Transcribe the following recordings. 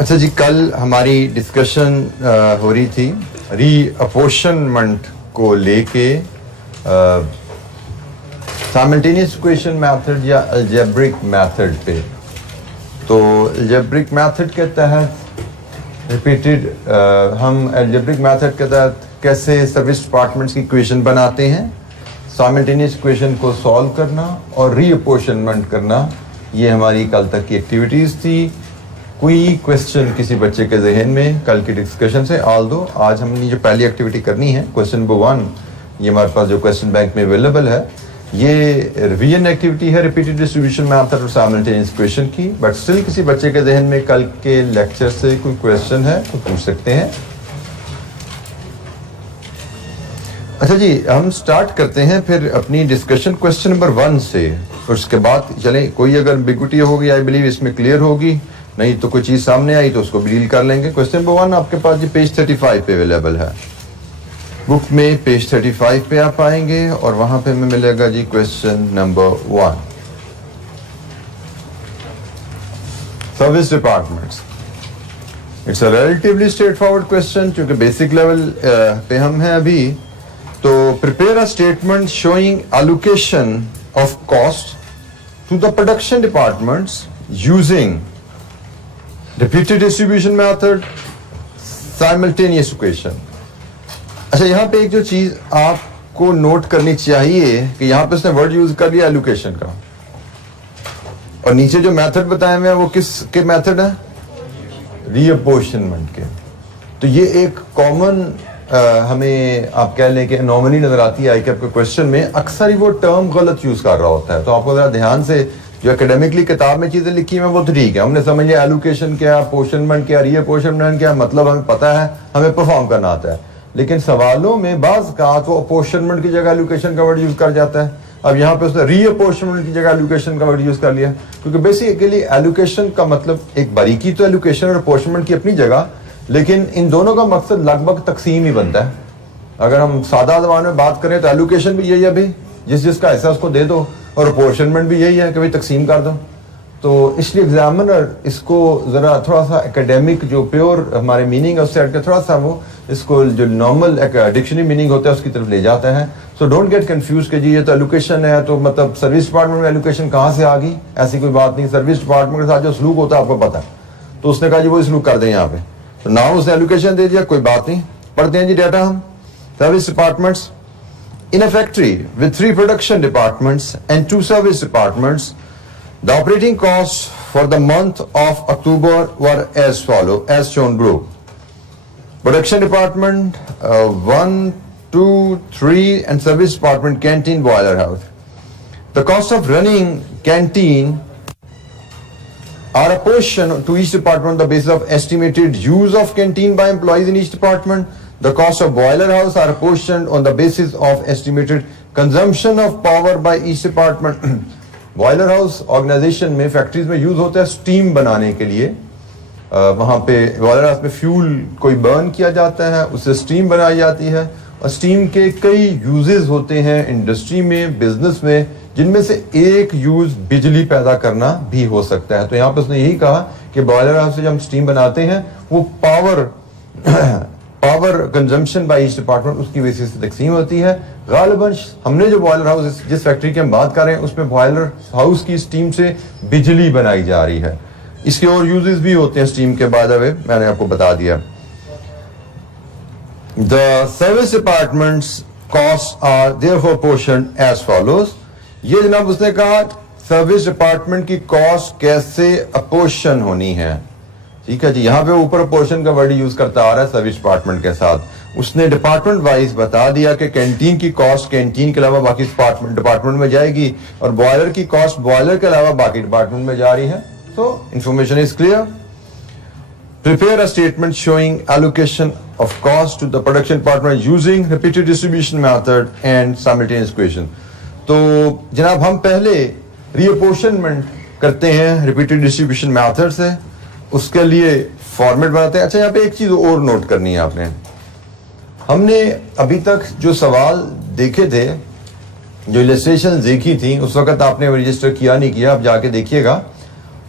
अच्छा जी, कल हमारी डिस्कशन हो रही थी रीअपोर्शनमेंट को लेके साइमल्टेनियस इक्वेशन मेथड या अलजेब्रिक मेथड पे। तो अलजेब्रिक मेथड के तहत रिपीटेड हम अलजेब्रिक मेथड के तहत कैसे सर्विस डिपार्टमेंट्स की इक्वेशन बनाते हैं, साइमल्टेनियस इक्वेशन को सॉल्व करना और रीअपोर्शनमेंट करना, ये हमारी कल तक की एक्टिविटीज़ थी। कोई क्वेश्चन किसी बच्चे के जहन में कल की डिस्कशन से? ऑल्दो आज हमने जो पहली एक्टिविटी करनी है, क्वेश्चन नंबर 1, ये हमारे पास जो क्वेश्चन बैंक में अवेलेबल है, ये रिवीजन एक्टिविटी है रिपीटेड डिस्ट्रीब्यूशन मेथड और साइमल्टेनियस इक्वेशन की। बट स्टिल किसी बच्चे के जहन में कल के लेक्चर से कोई क्वेश्चन है तो पूछ सकते हैं। अच्छा जी, हम स्टार्ट करते हैं फिर अपनी डिस्कशन क्वेश्चन नंबर 1 से, और उसके बाद चले कोई अगर एम्बिग्युइटी होगी, आई बिलीव इसमें क्लियर होगी, नहीं तो कोई चीज सामने आई तो उसको भी डील कर लेंगे। क्वेश्चन नंबर 1 आपके पास जी पेज 35 पे अवेलेबल है, बुक में पेज 35 पे आप आएंगे और वहां पे हमें मिलेगा जी question number 1, service departments. It's a relatively straightforward question, क्योंकि बेसिक लेवल पे हम हैं अभी। तो prepare a statement showing allocation of cost to the production departments using repeated distribution method, simultaneous equation. अच्छा, यहाँ पे एक जो चीज आपको नोट करनी चाहिए कि यहाँ पे उसने वर्ड यूज कर लिया एलोकेशन का, और नीचे जो मेथड बताए हुए हैं वो किसके मेथड है? रीअपोर्शनमेंट के। तो ये एक कॉमन हमें आप कह लें कि एनोमली नजर आती है कि आपके क्वेश्चन में अक्सर ही वो टर्म गलत यूज कर रहा होता है। तो आपको जरा ध्यान से, जो एकेडमिकली किताब में चीजें लिखी हैं वो तो ठीक है, हमने समझ लिया एलोकेशन क्या, अपोर्शनमेंट क्या, रीअपोर्शनमेंट क्या, मतलब हमें पता है, हमें परफॉर्म करना आता है। लेकिन सवालों में बाज का तो अपोर्शनमेंट की जगह एलोकेशन का वर्ड यूज कर जाता है। अब यहाँ पे उसने रीअपोर्शनमेंट की जगह एलोकेशन का वर्ड यूज कर लिया, क्योंकि बेसिकली एलोकेशन का मतलब एक बारीकी तो एलोकेशन और अपोर्शनमेंट की अपनी जगह, लेकिन इन दोनों का मकसद लगभग तकसीम ही बनता है। अगर हम सादा जबान में बात करें तो एलोकेशन भी यही है भाई, जिस जिसका हिस्सा उसको दे दो, और अपोर्शनमेंट भी यही है कि भाई तकसीम कर दो। तो इसलिए एग्जामिनर इसको जरा थोड़ा सा एकेडमिक जो प्योर हमारे मीनिंग है उससे हटकर थोड़ा सा वो इसको जो नॉर्मल डिक्शनरी मीनिंग होता है उसकी तरफ ले जाता है। सो डोंट गेट कंफ्यूज कि जी ये तो एलोकेशन है, तो मतलब सर्विस डिपार्टमेंट में एलोकेशन कहाँ से आ गई, ऐसी कोई बात नहीं। सर्विस डिपार्टमेंट के साथ जो सलूक होता है आपको पता है, तो उसने कहा जी वो सलूक कर दें यहाँ पे, तो नाउ उसने एलोकेशन दे दिया, कोई बात नहीं। पढ़ते हैं जी डाटा हम। Service departments in a factory with 3 production departments and 2 service departments, the operating costs for the month of October were as follow, as shown below. Production department 1, 2, 3 and service department canteen boiler house. The cost of running canteen are apportioned to each department on the basis of estimated use of canteen by employees in each department. The cost of boiler house are apportioned on the basis of estimated consumption of power by each department. Boiler house organization में factories में use होता है steam बनाने के लिए। वहाँ पे boiler house में फ्यूल कोई बर्न किया जाता है, उससे स्टीम बनाई जाती है, और स्टीम के कई यूजेस होते हैं इंडस्ट्री में, बिजनेस में, जिनमें से एक यूज बिजली पैदा करना भी हो सकता है। तो यहाँ पे उसने यही कहा कि बॉयलर हाउस से जब हम स्टीम बनाते हैं वो power consumption by each department उसकी बेसिस से तकसीम होती है। गालिबन हमने जो बॉयलर हाउस जिस फैक्ट्री की हम बात कर रहे हैं उसमें बॉयलर हाउस की स्टीम से बिजली बनाई जा रही है। इसके और यूजेस भी होते हैं स्टीम के, बाय द वे मैंने आपको बता दिया। The service departments cost are therefore apportioned as follows. ये जनाब उसने कहा सर्विस डिपार्टमेंट की कॉस्ट कैसे अपोर्शन होनी है, ठीक है जी। यहाँ पे ऊपर पोर्शन का वर्ड यूज करता आ रहा है सर्विस डिपार्टमेंट के साथ। उसने डिपार्टमेंट वाइज बता दिया कि कैंटीन की कॉस्ट कैंटीन के अलावा बाकी डिपार्टमेंट में जाएगी, और बॉयलर की कॉस्ट बॉयलर के अलावा बाकी डिपार्टमेंट में जा रही है। So information is clear. Prepare a statement showing allocation of cost to the production department using repeated distribution method and simultaneous equation. तो जनाब हम पहले रीअपोर्शनमेंट करते हैं रिपीटेड डिस्ट्रीब्यूशन मेथड से, उसके लिए फॉर्मेट बनाते हैं। अच्छा, यहाँ पे एक चीज और नोट करनी है आपने। हमने अभी तक जो सवाल देखे थे, जो इलस्ट्रेशन देखी थी, उस वक्त आपने रजिस्टर किया नहीं किया, आप जाके देखिएगा,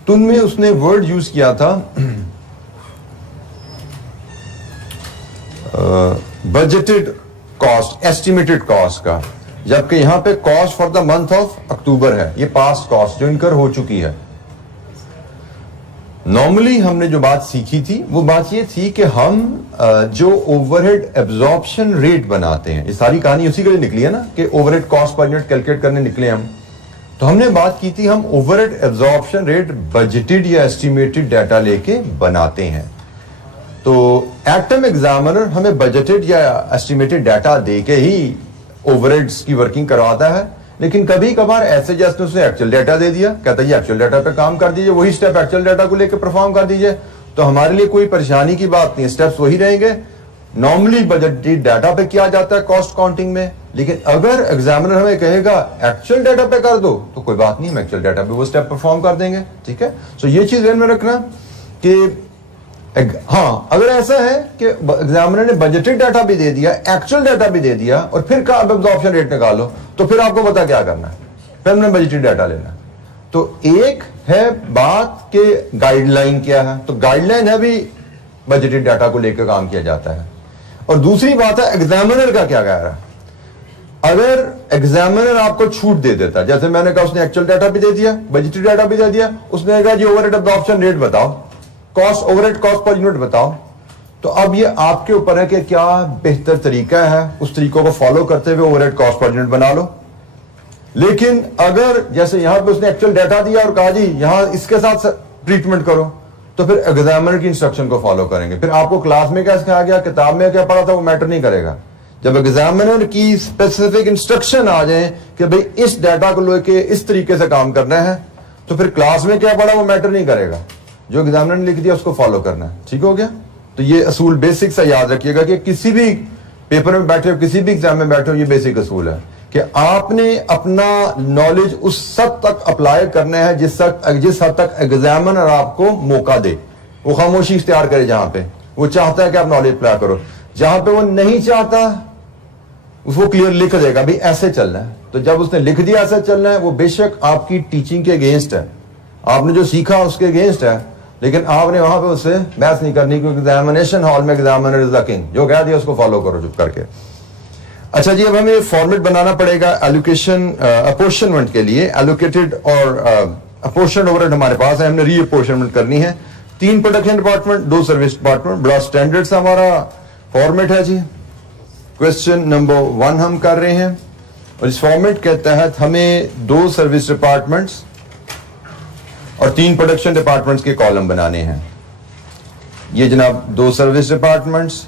तो उनमें उसने वर्ड यूज किया था बजटेड कॉस्ट, एस्टिमेटेड कॉस्ट का, जबकि यहां पे cost for the month of October है, ये पास्ट कॉस्ट जो इनकर हो चुकी है। नॉर्मली हमने जो बात सीखी थी वो बात ये थी कि हम जो ओवरहेड एब्जॉर्प्शन रेट बनाते हैं, ये सारी कहानी उसी के लिए निकली है ना कि overhead cost per unit calculate करने निकले हम। तो हमने बात की थी हम ओवरहेड एब्जॉर्प्शन रेट बजटेड या एस्टिमेटेड डाटा लेके बनाते हैं। तो एक्टम एग्जामिनर हमें बजटेड या एस्टिमेटेड डाटा देके ही ओवरहेड्स की वर्किंग करवाता है, लेकिन कभी कभार ऐसे जैसे उसने एक्चुअल डाटा दे दिया, कहता है ये एक्चुअल डाटा पे काम कर दीजिए, वही स्टेप एक्चुअल डाटा को लेकर परफॉर्म कर दीजिए, तो हमारे लिए कोई परेशानी की बात नहीं, स्टेप्स वही रहेंगे। नॉर्मली बजटेड डाटा पे किया जाता है कॉस्ट काउंटिंग में, लेकिन अगर एग्जामिनर हमें कहेगा एक्चुअल डाटा पे कर दो तो कोई बात नहीं, हम एक्चुअल डाटा पे वो स्टेप परफॉर्म कर देंगे। ठीक है, सो ये चीज ध्यान में रखना कि हाँ, अगर ऐसा है कि एग्जामिनर ने बजटेड डाटा भी दे दिया, एक्चुअल डाटा भी दे दिया और फिर कहा अब एब्जॉर्प्शन रेट निकालो, तो फिर आपको पता क्या करना है, फिर हमने बजटेड डाटा लेना। तो एक है बात के गाइडलाइन क्या है, तो गाइडलाइन है भी बजटेड डाटा को लेकर काम किया जाता है, और दूसरी बात है एग्जामिनर का क्या कह रहा है। अगर एग्जामिनर आपको छूट दे देता, जैसे मैंने कहा उसने एक्चुअल डाटा भी दे दिया, बजटेड डाटा भी दे दिया, उसने कहा जी ओवरहेड एब्जॉर्प्शन रेट बताओ, cost overhead cost per unit बताओ, तो अब ये आपके ऊपर है कि क्या बेहतर तरीका है, उस तरीकों को फॉलो करते हुए ओवरहेड कॉस्ट पर यूनिट बना लो। लेकिन अगर जैसे यहां पे उसने एक्चुअल डाटा दिया और कहा जी यहां इसके साथ ट्रीटमेंट करो, तो फिर एग्जामिनर की इंस्ट्रक्शन को फॉलो करेंगे। फिर आपको क्लास में क्या सिखाया गया, किताब में क्या पढ़ा था, वो मैटर नहीं करेगा। जब एग्जामिनर की स्पेसिफिक इंस्ट्रक्शन आ जाए कि भाई इस डाटा को लेके इस तरीके से काम करना है, तो फिर क्लास में क्या पढ़ा वो मैटर नहीं करेगा, जो एग्जामिनर ने लिख दिया उसको फॉलो करना है। ठीक हो गया, तो ये असूल बेसिक सा याद रखिएगा कि किसी भी पेपर में बैठे हो, किसी भी एग्जाम में बैठे हो, ये बेसिक असूल है कि आपने अपना नॉलेज उस हद तक अप्लाई करना है जिस हद तक एग्जामिनर आपको मौका दे, वो खामोशी इख्तियार करे। जहां पे वो चाहता है कि आप नॉलेज अप्लाई करो, जहां पे वो नहीं चाहता वो क्लियर लिख देगा भी ऐसे चलना है। तो जब उसने लिख दिया ऐसे चलना है, वो बेशक आपकी टीचिंग के अगेंस्ट है, आपने जो सीखा उसके अगेंस्ट है, लेकिन आपने वहां पे उससे बहस नहीं करनी, क्योंकि एग्जामिनेशन हॉल में एग्जामिनर इज द किंग, जो कह दिया उसको फॉलो करो चुप करके। अच्छा जी, अब हमें फॉर्मेट बनाना पड़ेगा एलोकेशन अपोर्शनमेंट के लिए। एलोकेटेड और अपोर्शन ओवरहेड हमारे पास है, हमने री अपोर्शनमेंट करनी है। 3 प्रोडक्शन डिपार्टमेंट, 2 सर्विस डिपार्टमेंट, बड़ा स्टैंडर्ड सा हमारा फॉर्मेट है जी। क्वेश्चन नंबर 1 हम कर रहे हैं, और इस फॉर्मेट के तहत हमें 2 सर्विस डिपार्टमेंट्स और 3 प्रोडक्शन डिपार्टमेंट्स के कॉलम बनाने हैं। ये जनाब 2 सर्विस डिपार्टमेंट्स,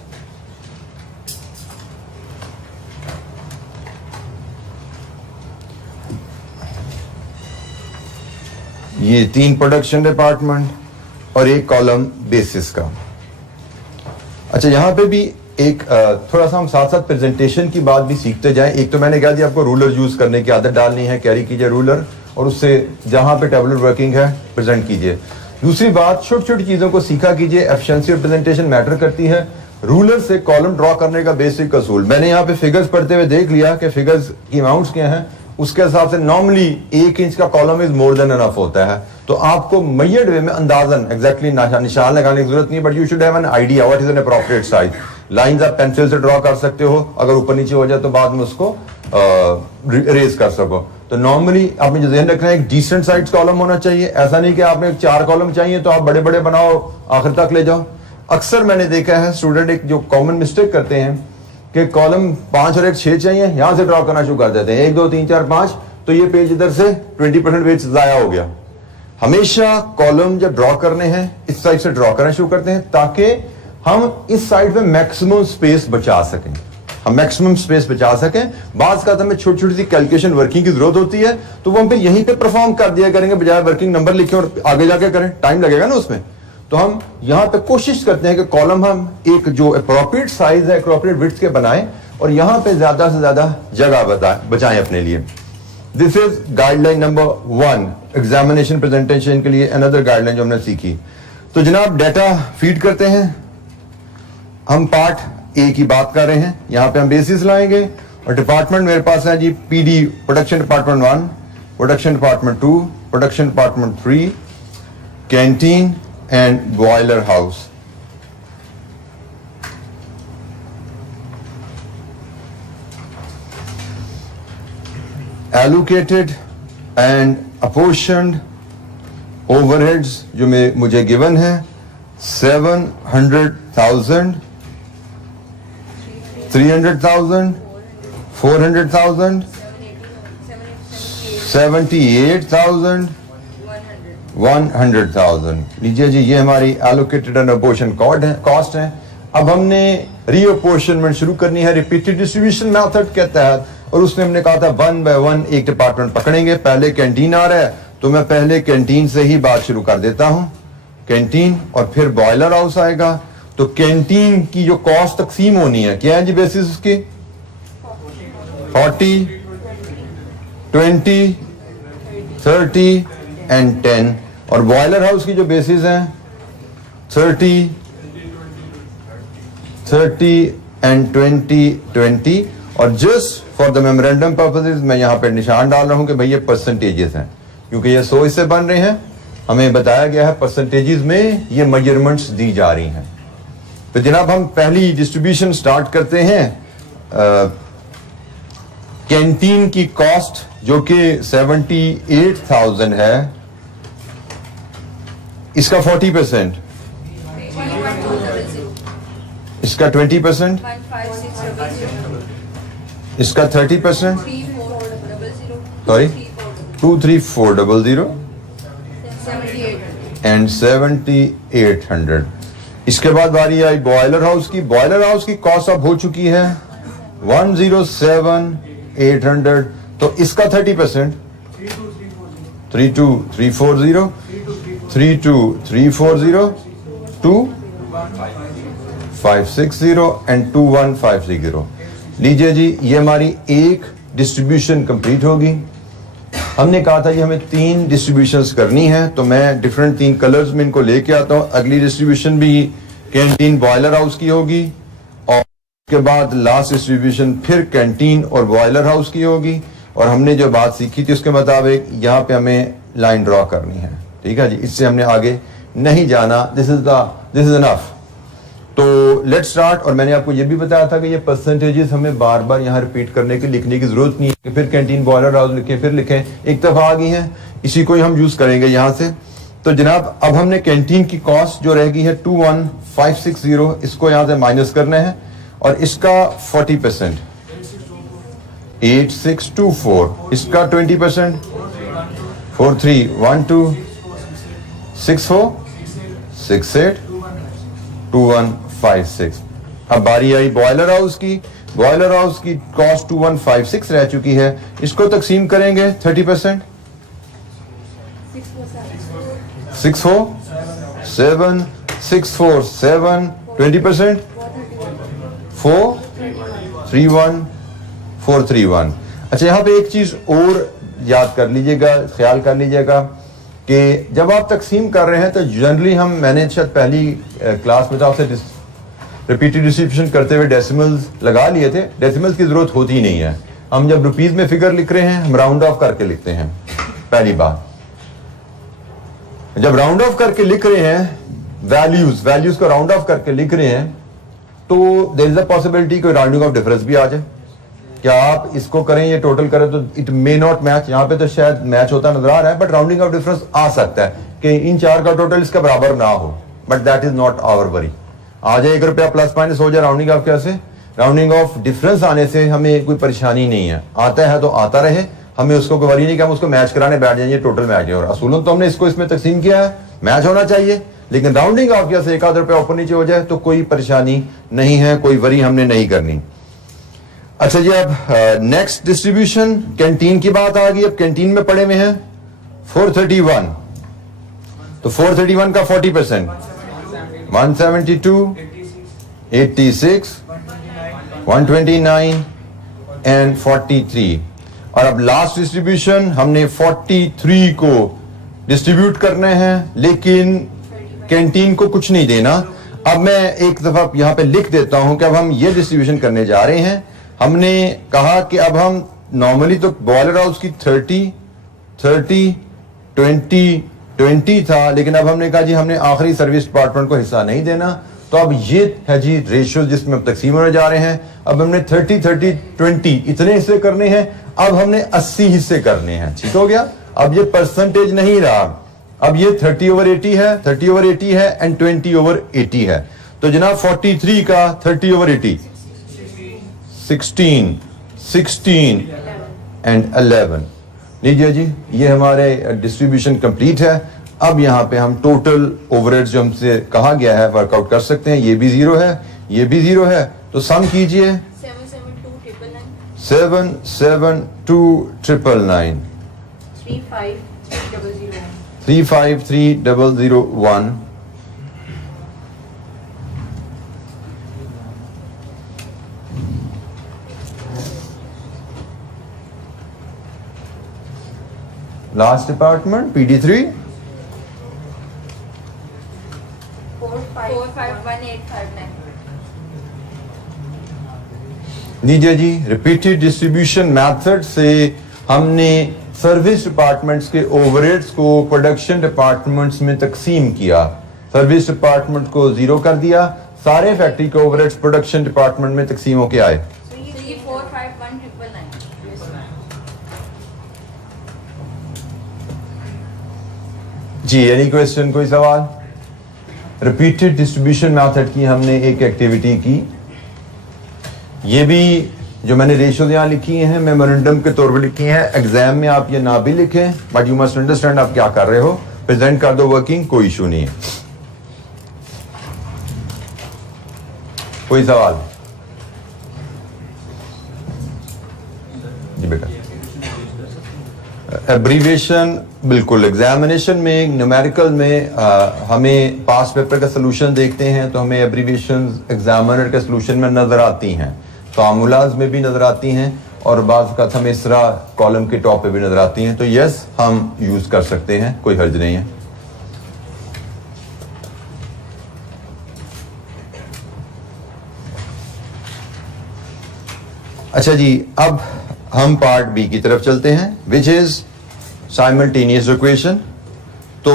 ये 3 प्रोडक्शन डिपार्टमेंट और 1 कॉलम बेसिस का। अच्छा, यहां पे भी एक थोड़ा सा हम साथ साथ प्रेजेंटेशन की बात भी सीखते जाएं। एक तो मैंने कहा दिया आपको रूलर यूज करने की आदत डालनी है, कैरी कीजिए रूलर, और उससे जहां पे टेबुलर वर्किंग है प्रेजेंट कीजिए। दूसरी बात, छोटी छोटी चीजों को सीखा कीजिए, एफिशिएंसी और प्रेजेंटेशन मैटर करती है। रूलर से कॉलम ड्रॉ करने का बेसिक असूल, मैंने यहाँ पे फिगर्स पढ़ते हुए देख लिया कि फिगर्स की अमाउंट्स क्या हैं, उसके हिसाब से नॉर्मली 1 इंच का column is more than enough होता है। तो आपको मैयड वे में अंदाजन एग्जैक्टली निशान लगाने की जरूरत नहीं, but you should have an idea what is an appropriate size. Lines आप पेंसिल से ड्रॉ कर सकते हो, अगर ऊपर नीचे हो जाए तो बाद में उसको इरेज कर सको। तो नॉर्मली आपने जो ध्यान रखना है, एक डिसेंट साइज कॉलम होना चाहिए। ऐसा नहीं कि आपने 4 कॉलम चाहिए तो आप बड़े बड़े बनाओ, आखिर तक ले जाओ। अक्सर मैंने देखा है स्टूडेंट एक जो कॉमन मिस्टेक करते हैं कि कॉलम 5 और 1 6 चाहिए, यहां से ड्रॉ करना शुरू कर देते हैं 1 2 3 4 5, तो ये पेज इधर से 20% पेज जाया हो गया। हमेशा कॉलम जब ड्रॉ करने हैं इस साइड से ड्रॉ करना शुरू करते हैं, ताकि हम इस साइड पे मैक्सिमम स्पेस बचा सकें, हम मैक्सिमम स्पेस बचा सकें। बात का हमें छोटी छोटी सी कैलकुलेशन वर्किंग की जरूरत होती है, तो वो हम फिर यहीं पे परफॉर्म कर दिया करेंगे, बजाय वर्किंग नंबर लिखें और आगे जाके करें, टाइम लगेगा ना उसमें। तो हम यहां पे कोशिश करते हैं कि कॉलम हम एक जो अप्रोप्रिएट साइज है, अप्रोप्रिएट विड्थ के बनाएं, और यहां पे ज्यादा से ज्यादा जगह बचाएं अपने लिए। This is guideline number 1 examination presentation के लिए, अनदर गाइडलाइन जो हमने सीखी। तो जनाब डाटा फीड करते हैं, हम पार्ट ए की बात कर रहे हैं, यहां पे हम बेसिस लाएंगे, और डिपार्टमेंट मेरे पास है जी PD, production department 1, production department 2, production department 3, canteen and boiler house. Allocated and apportioned overheads जो मुझे गिवन है 700,000, 300,000, 400,000, 78,000, 100,000। लीजिए जी, ये हमारी एलोकेटेड एंड अपोर्शन कॉस्ट है। अब हमने रीअपोर्शनमेंट शुरू करनी है रिपीटेड डिस्ट्रीब्यूशन मेथड के तहत, और उसने हमने कहा था 1 बाय 1 एक डिपार्टमेंट पकड़ेंगे। पहले कैंटीन आ रहा है तो मैं पहले कैंटीन से ही बात शुरू कर देता हूं, कैंटीन, और फिर बॉयलर हाउस आएगा। तो कैंटीन की जो कॉस्ट तकसीम होनी है क्या है जी बेसिस उसकी 40, 20, 30 एंड 10, और बॉयलर हाउस की जो बेसिस है 30 एंड 20, और just for the memorandum purposes मैं यहां पे निशान डाल रहा हूं कि भाई ये परसेंटेजेस हैं, क्योंकि ये 100 से बन रहे हैं। हमें बताया गया है परसेंटेजेस में ये मेजरमेंट्स दी जा रही हैं। तो जनाब हम पहली डिस्ट्रीब्यूशन स्टार्ट करते हैं। कैंटीन की कॉस्ट जो कि 78,000 है, इसका 40%, इसका 20%, इसका 30%, सॉरी 23400 एंड 7800। इसके बाद बारी आई बॉयलर हाउस की। बॉयलर हाउस की कॉस्ट अब हो चुकी है 107,800, तो इसका 30%, 32,340, 32,340, 2,560 एंड 2,150। लीजिए जी, ये हमारी एक डिस्ट्रीब्यूशन कंप्लीट होगी। हमने कहा था कि हमें 3 डिस्ट्रीब्यूशंस करनी है, तो मैं डिफरेंट 3 कलर्स में इनको लेके आता हूं। अगली डिस्ट्रीब्यूशन भी कैंटीन बॉयलर हाउस की होगी, और उसके बाद लास्ट डिस्ट्रीब्यूशन फिर कैंटीन और बॉयलर हाउस की होगी। और हमने जो बात सीखी थी उसके मुताबिक यहाँ पे हमें लाइन ड्रॉ करनी है, ठीक है जी, इससे हमने आगे नहीं जाना। This is enough. तो लेट्स स्टार्ट। और मैंने आपको ये भी बताया था कि ये परसेंटेजेस हमें बार बार यहाँ रिपीट करने की लिखने की जरूरत नहीं है कि फिर कैंटीन बॉयलर हाउस लिखें फिर लिखें, एक दफा आ गई है, इसी को ही हम यूज करेंगे यहाँ से। तो जनाब अब हमने कैंटीन की कॉस्ट जो रहेगी है 21,560, इसको यहाँ से माइनस करना है, और इसका 40%, 8,624, इसका 20%, 4,312, 6,468, 2,156। अब बारी आई बॉयलर हाउस की। बॉयलर हाउस की कॉस्ट 2,156 रह चुकी है, इसको तकसीम करेंगे 30%, 6,4,7, 6,4,7, 20%, 4,31431। अच्छा, यहाँ पे एक चीज और याद कर लीजिएगा, ख्याल कर लीजिएगा कि जब आप तकसीम कर रहे हैं तो जनरली मैंने शायद पहली क्लास में तो आपसे रिपीटेड डिस्ट्रीब्यूशन करते हुए डेसिमल्स लगा लिए थे। डेसिमल्स की जरूरत होती ही नहीं है। हम जब रुपीज में फिगर लिख रहे हैं हम राउंड ऑफ करके लिखते हैं। पहली बात, जब राउंड ऑफ करके लिख रहे हैं वैल्यूज को राउंड ऑफ करके लिख रहे हैं, तो देयर इज अ पॉसिबिलिटी कोई राउंडिंग ऑफ डिफरेंस भी आ जाए। क्या आप इसको करें, ये टोटल करें तो इट मे नॉट मैच। यहाँ पे तो शायद मैच होता नजर आ रहा है, बट राउंडिंग ऑफ डिफरेंस आ सकता है कि इन 4 का टोटल इसका बराबर ना हो, but that is not our worry. आ जाए 1 रुपया प्लस माइनस हो जाए, राउंडिंग ऑफ कैसे, राउंडिंग ऑफ डिफरेंस आने से हमें कोई परेशानी नहीं है। आता है तो आता रहे, हमें उसको कोई वरी नहीं कि हम उसको मैच कराने बैठ जाएंगे, टोटल मैच है। और असूलन तो हमने इसको इसमें तकसीम किया है, मैच होना चाहिए, लेकिन राउंडिंग ऑफ जैसे 1 आध रुपया ऊपर नीचे हो जाए तो कोई परेशानी नहीं है, कोई वरी हमने नहीं करनी। अच्छा जी, अब नेक्स्ट डिस्ट्रीब्यूशन कैंटीन की बात आ गई। अब कैंटीन में पड़े हुए हैं 431, तो 431 का 40%, 172, 86, 129 एंड 43। और अब लास्ट डिस्ट्रीब्यूशन हमने 43 को डिस्ट्रीब्यूट करने हैं, लेकिन कैंटीन को कुछ नहीं देना। अब मैं एक दफा यहां पे लिख देता हूं कि अब हम ये डिस्ट्रीब्यूशन करने जा रहे हैं। हमने कहा कि अब हम नॉर्मली तो बॉयलर हाउस की 30, 20 था, लेकिन अब हमने कहा जी हमने आखिरी सर्विस डिपार्टमेंट को हिस्सा नहीं देना, तो अब ये है जी रेशियो जिसमें अब तकसीम होने जा रहे हैं। अब हमने 30-30-20 इतने हिस्से करने हैं, अब हमने 80 हिस्से करने हैं। ठीक हो गया। अब ये परसेंटेज नहीं रहा, अब ये 30/80 है, 30/80 है एंड 20/80 है। तो जनाब 43 का 30/80 16 16 एंड 11। लीजिए जी, ये हमारे डिस्ट्रीब्यूशन कंप्लीट है। अब यहाँ पे हम टोटल ओवरहेड्स जो हमसे कहा गया है वर्कआउट कर सकते हैं। ये भी 0 है, ये भी 0 है, तो सम कीजिए 772,999 353,001 लास्ट डिपार्टमेंट PD3 451859। लीजिए जी, रिपीटेड डिस्ट्रीब्यूशन मेथड से हमने सर्विस डिपार्टमेंट्स के ओवरहेड्स को प्रोडक्शन डिपार्टमेंट्स में तकसीम किया। सर्विस डिपार्टमेंट को 0 कर दिया, सारे फैक्ट्री के ओवरहेड्स प्रोडक्शन डिपार्टमेंट में तकसीम होके आए। So ये 451999। जी, एनी क्वेश्चन, कोई सवाल? रिपीटेड डिस्ट्रीब्यूशन मेथड की हमने एक एक्टिविटी की। ये भी जो मैंने रेशियोज यहाँ लिखी हैं मेमोरेंडम के तौर पर लिखी हैं। एग्जाम में आप ये ना भी लिखें, बट यू मस्ट अंडरस्टैंड आप क्या कर रहे हो। प्रेजेंट कर दो वर्किंग, कोई इशू नहीं है। कोई सवाल? जी बेटा। एब्रीविएशन बिल्कुल एग्जामिनेशन में न्यूमेरिकल में हमें पास पेपर का सलूशन देखते हैं तो हमें एब्रीविएशन एग्जामिनर के सलूशन में नजर आती हैं, फार्मूलाज में भी नजर आती हैं और बाज़ का हमें इस तरह कॉलम के टॉप पे भी नजर आती हैं। तो यस, हम यूज कर सकते हैं, कोई हर्ज नहीं है। अच्छा जी, अब हम पार्ट बी की तरफ चलते हैं, विच इज साइमल्टेनियस इक्वेशन। तो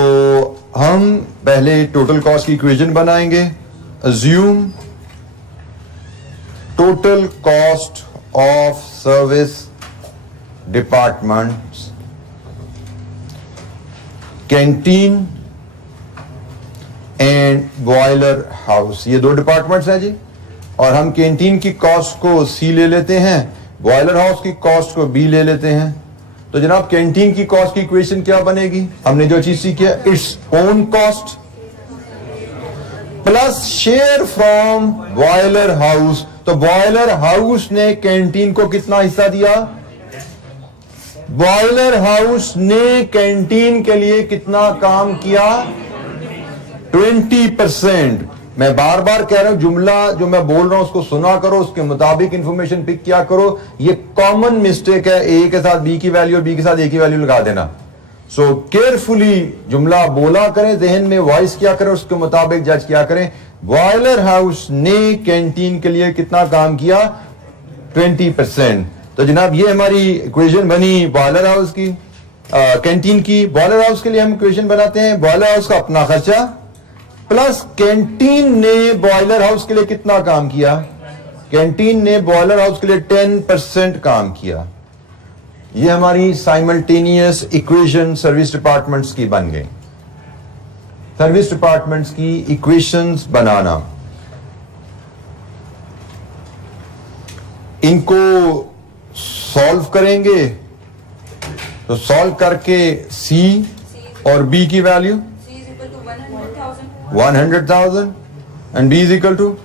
हम पहले टोटल कॉस्ट की इक्वेशन बनाएंगे। Assume total cost of service departments, canteen and boiler house, ये दो डिपार्टमेंट्स हैं जी। और हम कैंटीन की कॉस्ट को सी ले लेते हैं, बॉयलर हाउस की कॉस्ट को बी ले लेते हैं। तो जनाब कैंटीन की कॉस्ट की इक्वेशन क्या बनेगी? हमने जो चीज सीखी है, its own cost plus share from boiler house. तो बॉयलर हाउस ने कैंटीन को कितना हिस्सा दिया? बॉयलर हाउस ने कैंटीन के लिए कितना काम किया? 20%। मैं बार बार कह रहा हूं, जुमला जो मैं बोल रहा हूं उसको सुना करो, उसके मुताबिक इंफॉर्मेशन पिक किया करो। ये कॉमन मिस्टेक है, ए के साथ बी की वैल्यू और बी के साथ ए की वैल्यू लगा देना। सो केयरफुली जुमला बोला करें, जहन में वॉइस किया करें, उसके मुताबिक जज किया करें। बॉयलर हाउस ने कैंटीन के लिए कितना काम किया? 20%। तो जनाब ये हमारी इक्वेशन बनी बॉयलर हाउस की, कैंटीन की। बॉयलर हाउस के लिए हम इक्वेशन बनाते हैं, बॉयलर हाउस का अपना खर्चा प्लस कैंटीन ने बॉयलर हाउस के लिए कितना काम किया? कैंटीन ने बॉयलर हाउस के लिए 10% काम किया। ये हमारी साइमल्टेनियस इक्वेशन सर्विस डिपार्टमेंट्स की बन गई। सर्विस डिपार्टमेंट्स की इक्वेशंस बनाना, इनको सॉल्व करेंगे तो सॉल्व करके सी और बी की value 100,000 and B is equal to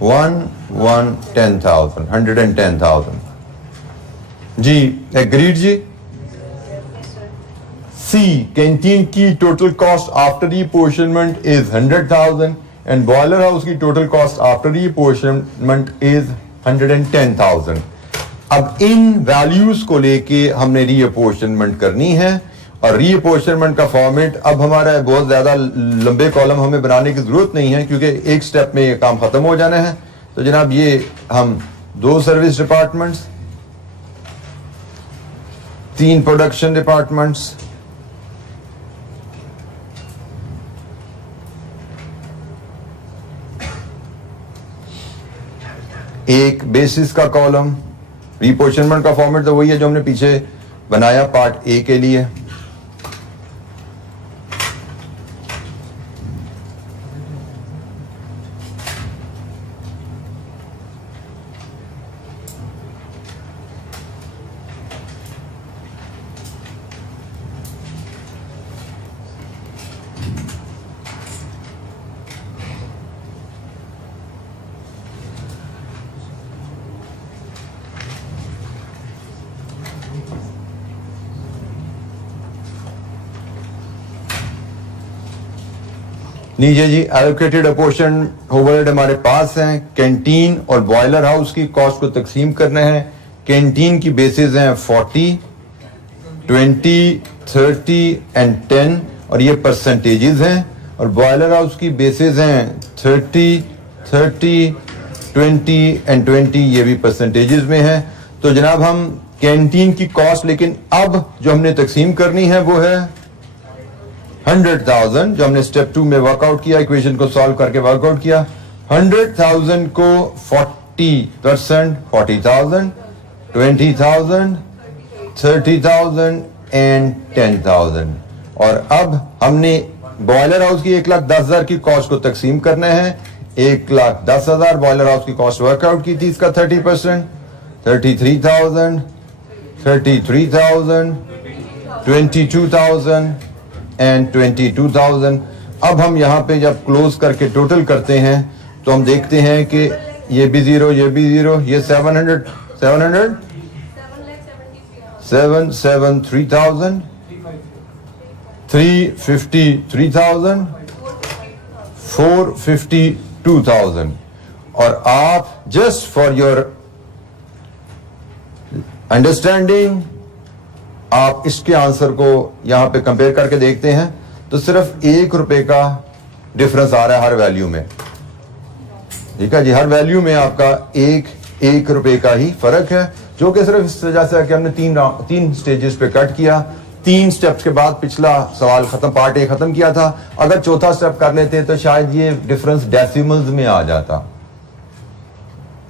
110,000 जी। एग्रीड जी। सी कैंटीन की total cost after reapportionment is 100,000 and boiler house की total cost after reapportionment is 110,000। अब इन वैल्यूज को लेके हमने रीअपोर्शनमेंट करनी है और रीअपोर्शनमेंट का फॉर्मेट अब हमारा बहुत ज्यादा लंबे कॉलम हमें बनाने की जरूरत नहीं है क्योंकि एक स्टेप में ये काम खत्म हो जाना है। तो जनाब ये हम 2 सर्विस डिपार्टमेंट्स, 3 प्रोडक्शन डिपार्टमेंट्स, एक बेसिस का कॉलम, रीपोर्शनमेंट का फॉर्मेट तो वही है जो हमने पीछे बनाया पार्ट ए के लिए। लीजिए जी, एलोकेटेड अपोर्शन ओवरहेड हमारे पास हैं। कैंटीन और बॉयलर हाउस की कॉस्ट को तकसीम करना है। कैंटीन की बेसिस हैं 40, 20, 30 एंड 10 और ये परसेंटेजेस हैं, और बॉयलर हाउस की बेसिस हैं 30, 30, 20 एंड 20, ये भी परसेंटेजेस में है। तो जनाब हम कैंटीन की कॉस्ट, लेकिन अब जो हमने तकसीम करनी है वो है 100,000, जो हमने स्टेप 2 में वर्कआउट किया, इक्वेशन को सॉल्व करके वर्कआउट किया। 100,000 को 40%, 40,000, 20,000, 30,000 एंड 10,000। और अब हमने बॉयलर हाउस की 1,10,000 की कॉस्ट को तकसीम करना है। 1,10,000 बॉयलर हाउस की कॉस्ट वर्कआउट की थी, इसका 30%, 33,000, 33,000, 22,000 एंड 22,000। अब हम यहाँ पे जब क्लोज करके टोटल करते हैं तो हम देखते हैं कि ये भी जीरो, ये भी जीरो, ये 700, 773,000, 353,000, 452,000। और आप जस्ट फॉर योर अंडरस्टैंडिंग आप इसके आंसर को यहां पे कंपेयर करके देखते हैं तो सिर्फ ₹1 का डिफरेंस आ रहा है हर वैल्यू में। ठीक है जी, हर वैल्यू में आपका एक रुपए का ही फर्क है, जो कि सिर्फ इस वजह से कि हमने तीन स्टेजेस पे कट किया। 3 स्टेप्स के बाद पिछला सवाल खत्म, पार्ट ए खत्म किया था। अगर चौथा स्टेप कर लेते तो शायद ये डिफरेंस डेसिमल्स में आ जाता,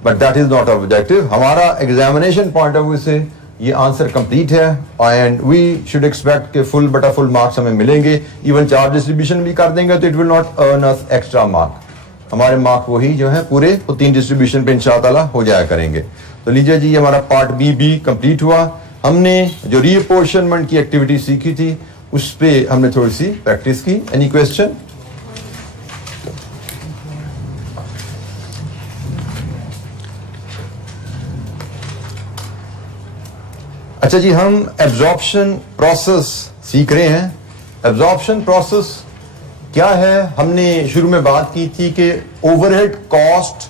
but that is not objective. हमारा एग्जामिनेशन पॉइंट ऑफ व्यू से ये आंसर कंप्लीट है एंड वी शुड एक्सपेक्ट के फुल बटा फुल मार्क्स हमें मिलेंगे। इवन चार्ज डिस्ट्रीब्यूशन भी कर देंगे तो it will not earn us extra mark. हमारे मार्क वही जो है पूरे 3 डिस्ट्रीब्यूशन पे इंशाअल्लाह हो जाया करेंगे। तो लीजिए जी, ये हमारा पार्ट बी भी कंप्लीट हुआ। हमने जो रीअपोर्शनमेंट की एक्टिविटी सीखी थी उस पर हमने थोड़ी सी प्रैक्टिस की। Any question? अच्छा जी, हम एब्जॉर्प्शन प्रोसेस सीख रहे हैं। एब्जॉर्प्शन प्रोसेस क्या है? हमने शुरू में बात की थी कि overhead cost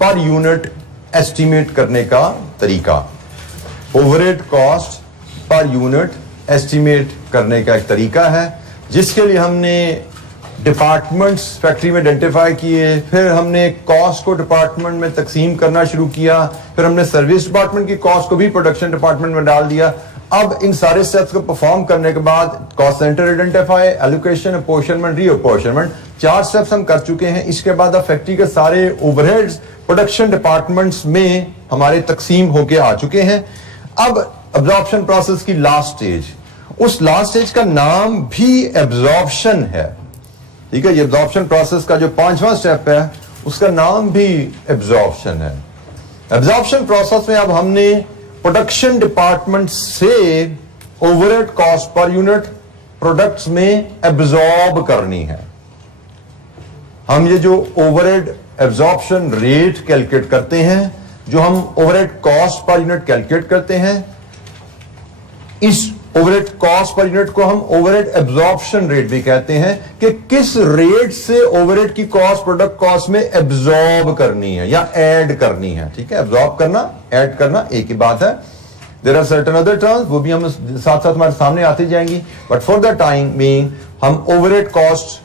per unit estimate करने का तरीका। Overhead cost per unit estimate करने का एक तरीका है, जिसके लिए हमने डिपार्टमेंट्स फैक्ट्री में आइडेंटिफाई किए, फिर हमने कॉस्ट को डिपार्टमेंट में तकसीम करना शुरू किया, फिर हमने सर्विस डिपार्टमेंट की कॉस्ट को भी प्रोडक्शन डिपार्टमेंट में डाल दिया। अब इन सारे स्टेप्स को परफॉर्म करने के बाद cost centre identify, allocation, apportionment, reapportionment, 4 steps हम कर चुके हैं। इसके बाद अब फैक्ट्री के सारे ओवरहेड्स प्रोडक्शन डिपार्टमेंट्स में हमारे तकसीम होके आ चुके हैं। अब एब्जॉर्प्शन प्रोसेस की लास्ट स्टेज, उस लास्ट स्टेज का नाम भी एब्जॉर्प्शन है। ठीक है, ये एब्जॉर्प्शन प्रोसेस का जो 5वां स्टेप है उसका नाम भी एब्जॉर्प्शन है। एब्जॉर्प्शन प्रोसेस में अब हमने प्रोडक्शन डिपार्टमेंट से overhead cost per unit products में एब्जॉर्ब करनी है। हम ये जो ओवरहेड एब्जॉर्प्शन रेट कैलकुलेट करते हैं, जो हम overhead cost per unit calculate करते हैं, इस ओवरहेड कॉस्ट पर यूनिट को हम ओवरहेड एब्जॉर्प्शन रेट भी कहते हैं कि किस रेट से ओवरहेड की कॉस्ट प्रोडक्ट कॉस्ट में एब्जॉर्ब करनी है या ऐड करनी है। ठीक है, एब्जॉर्ब करना, ऐड करना एक ही बात है। There are certain other terms, वो भी हम साथ साथ हमारे सामने आती जाएंगी, but for the time being हम ओवरहेड कॉस्ट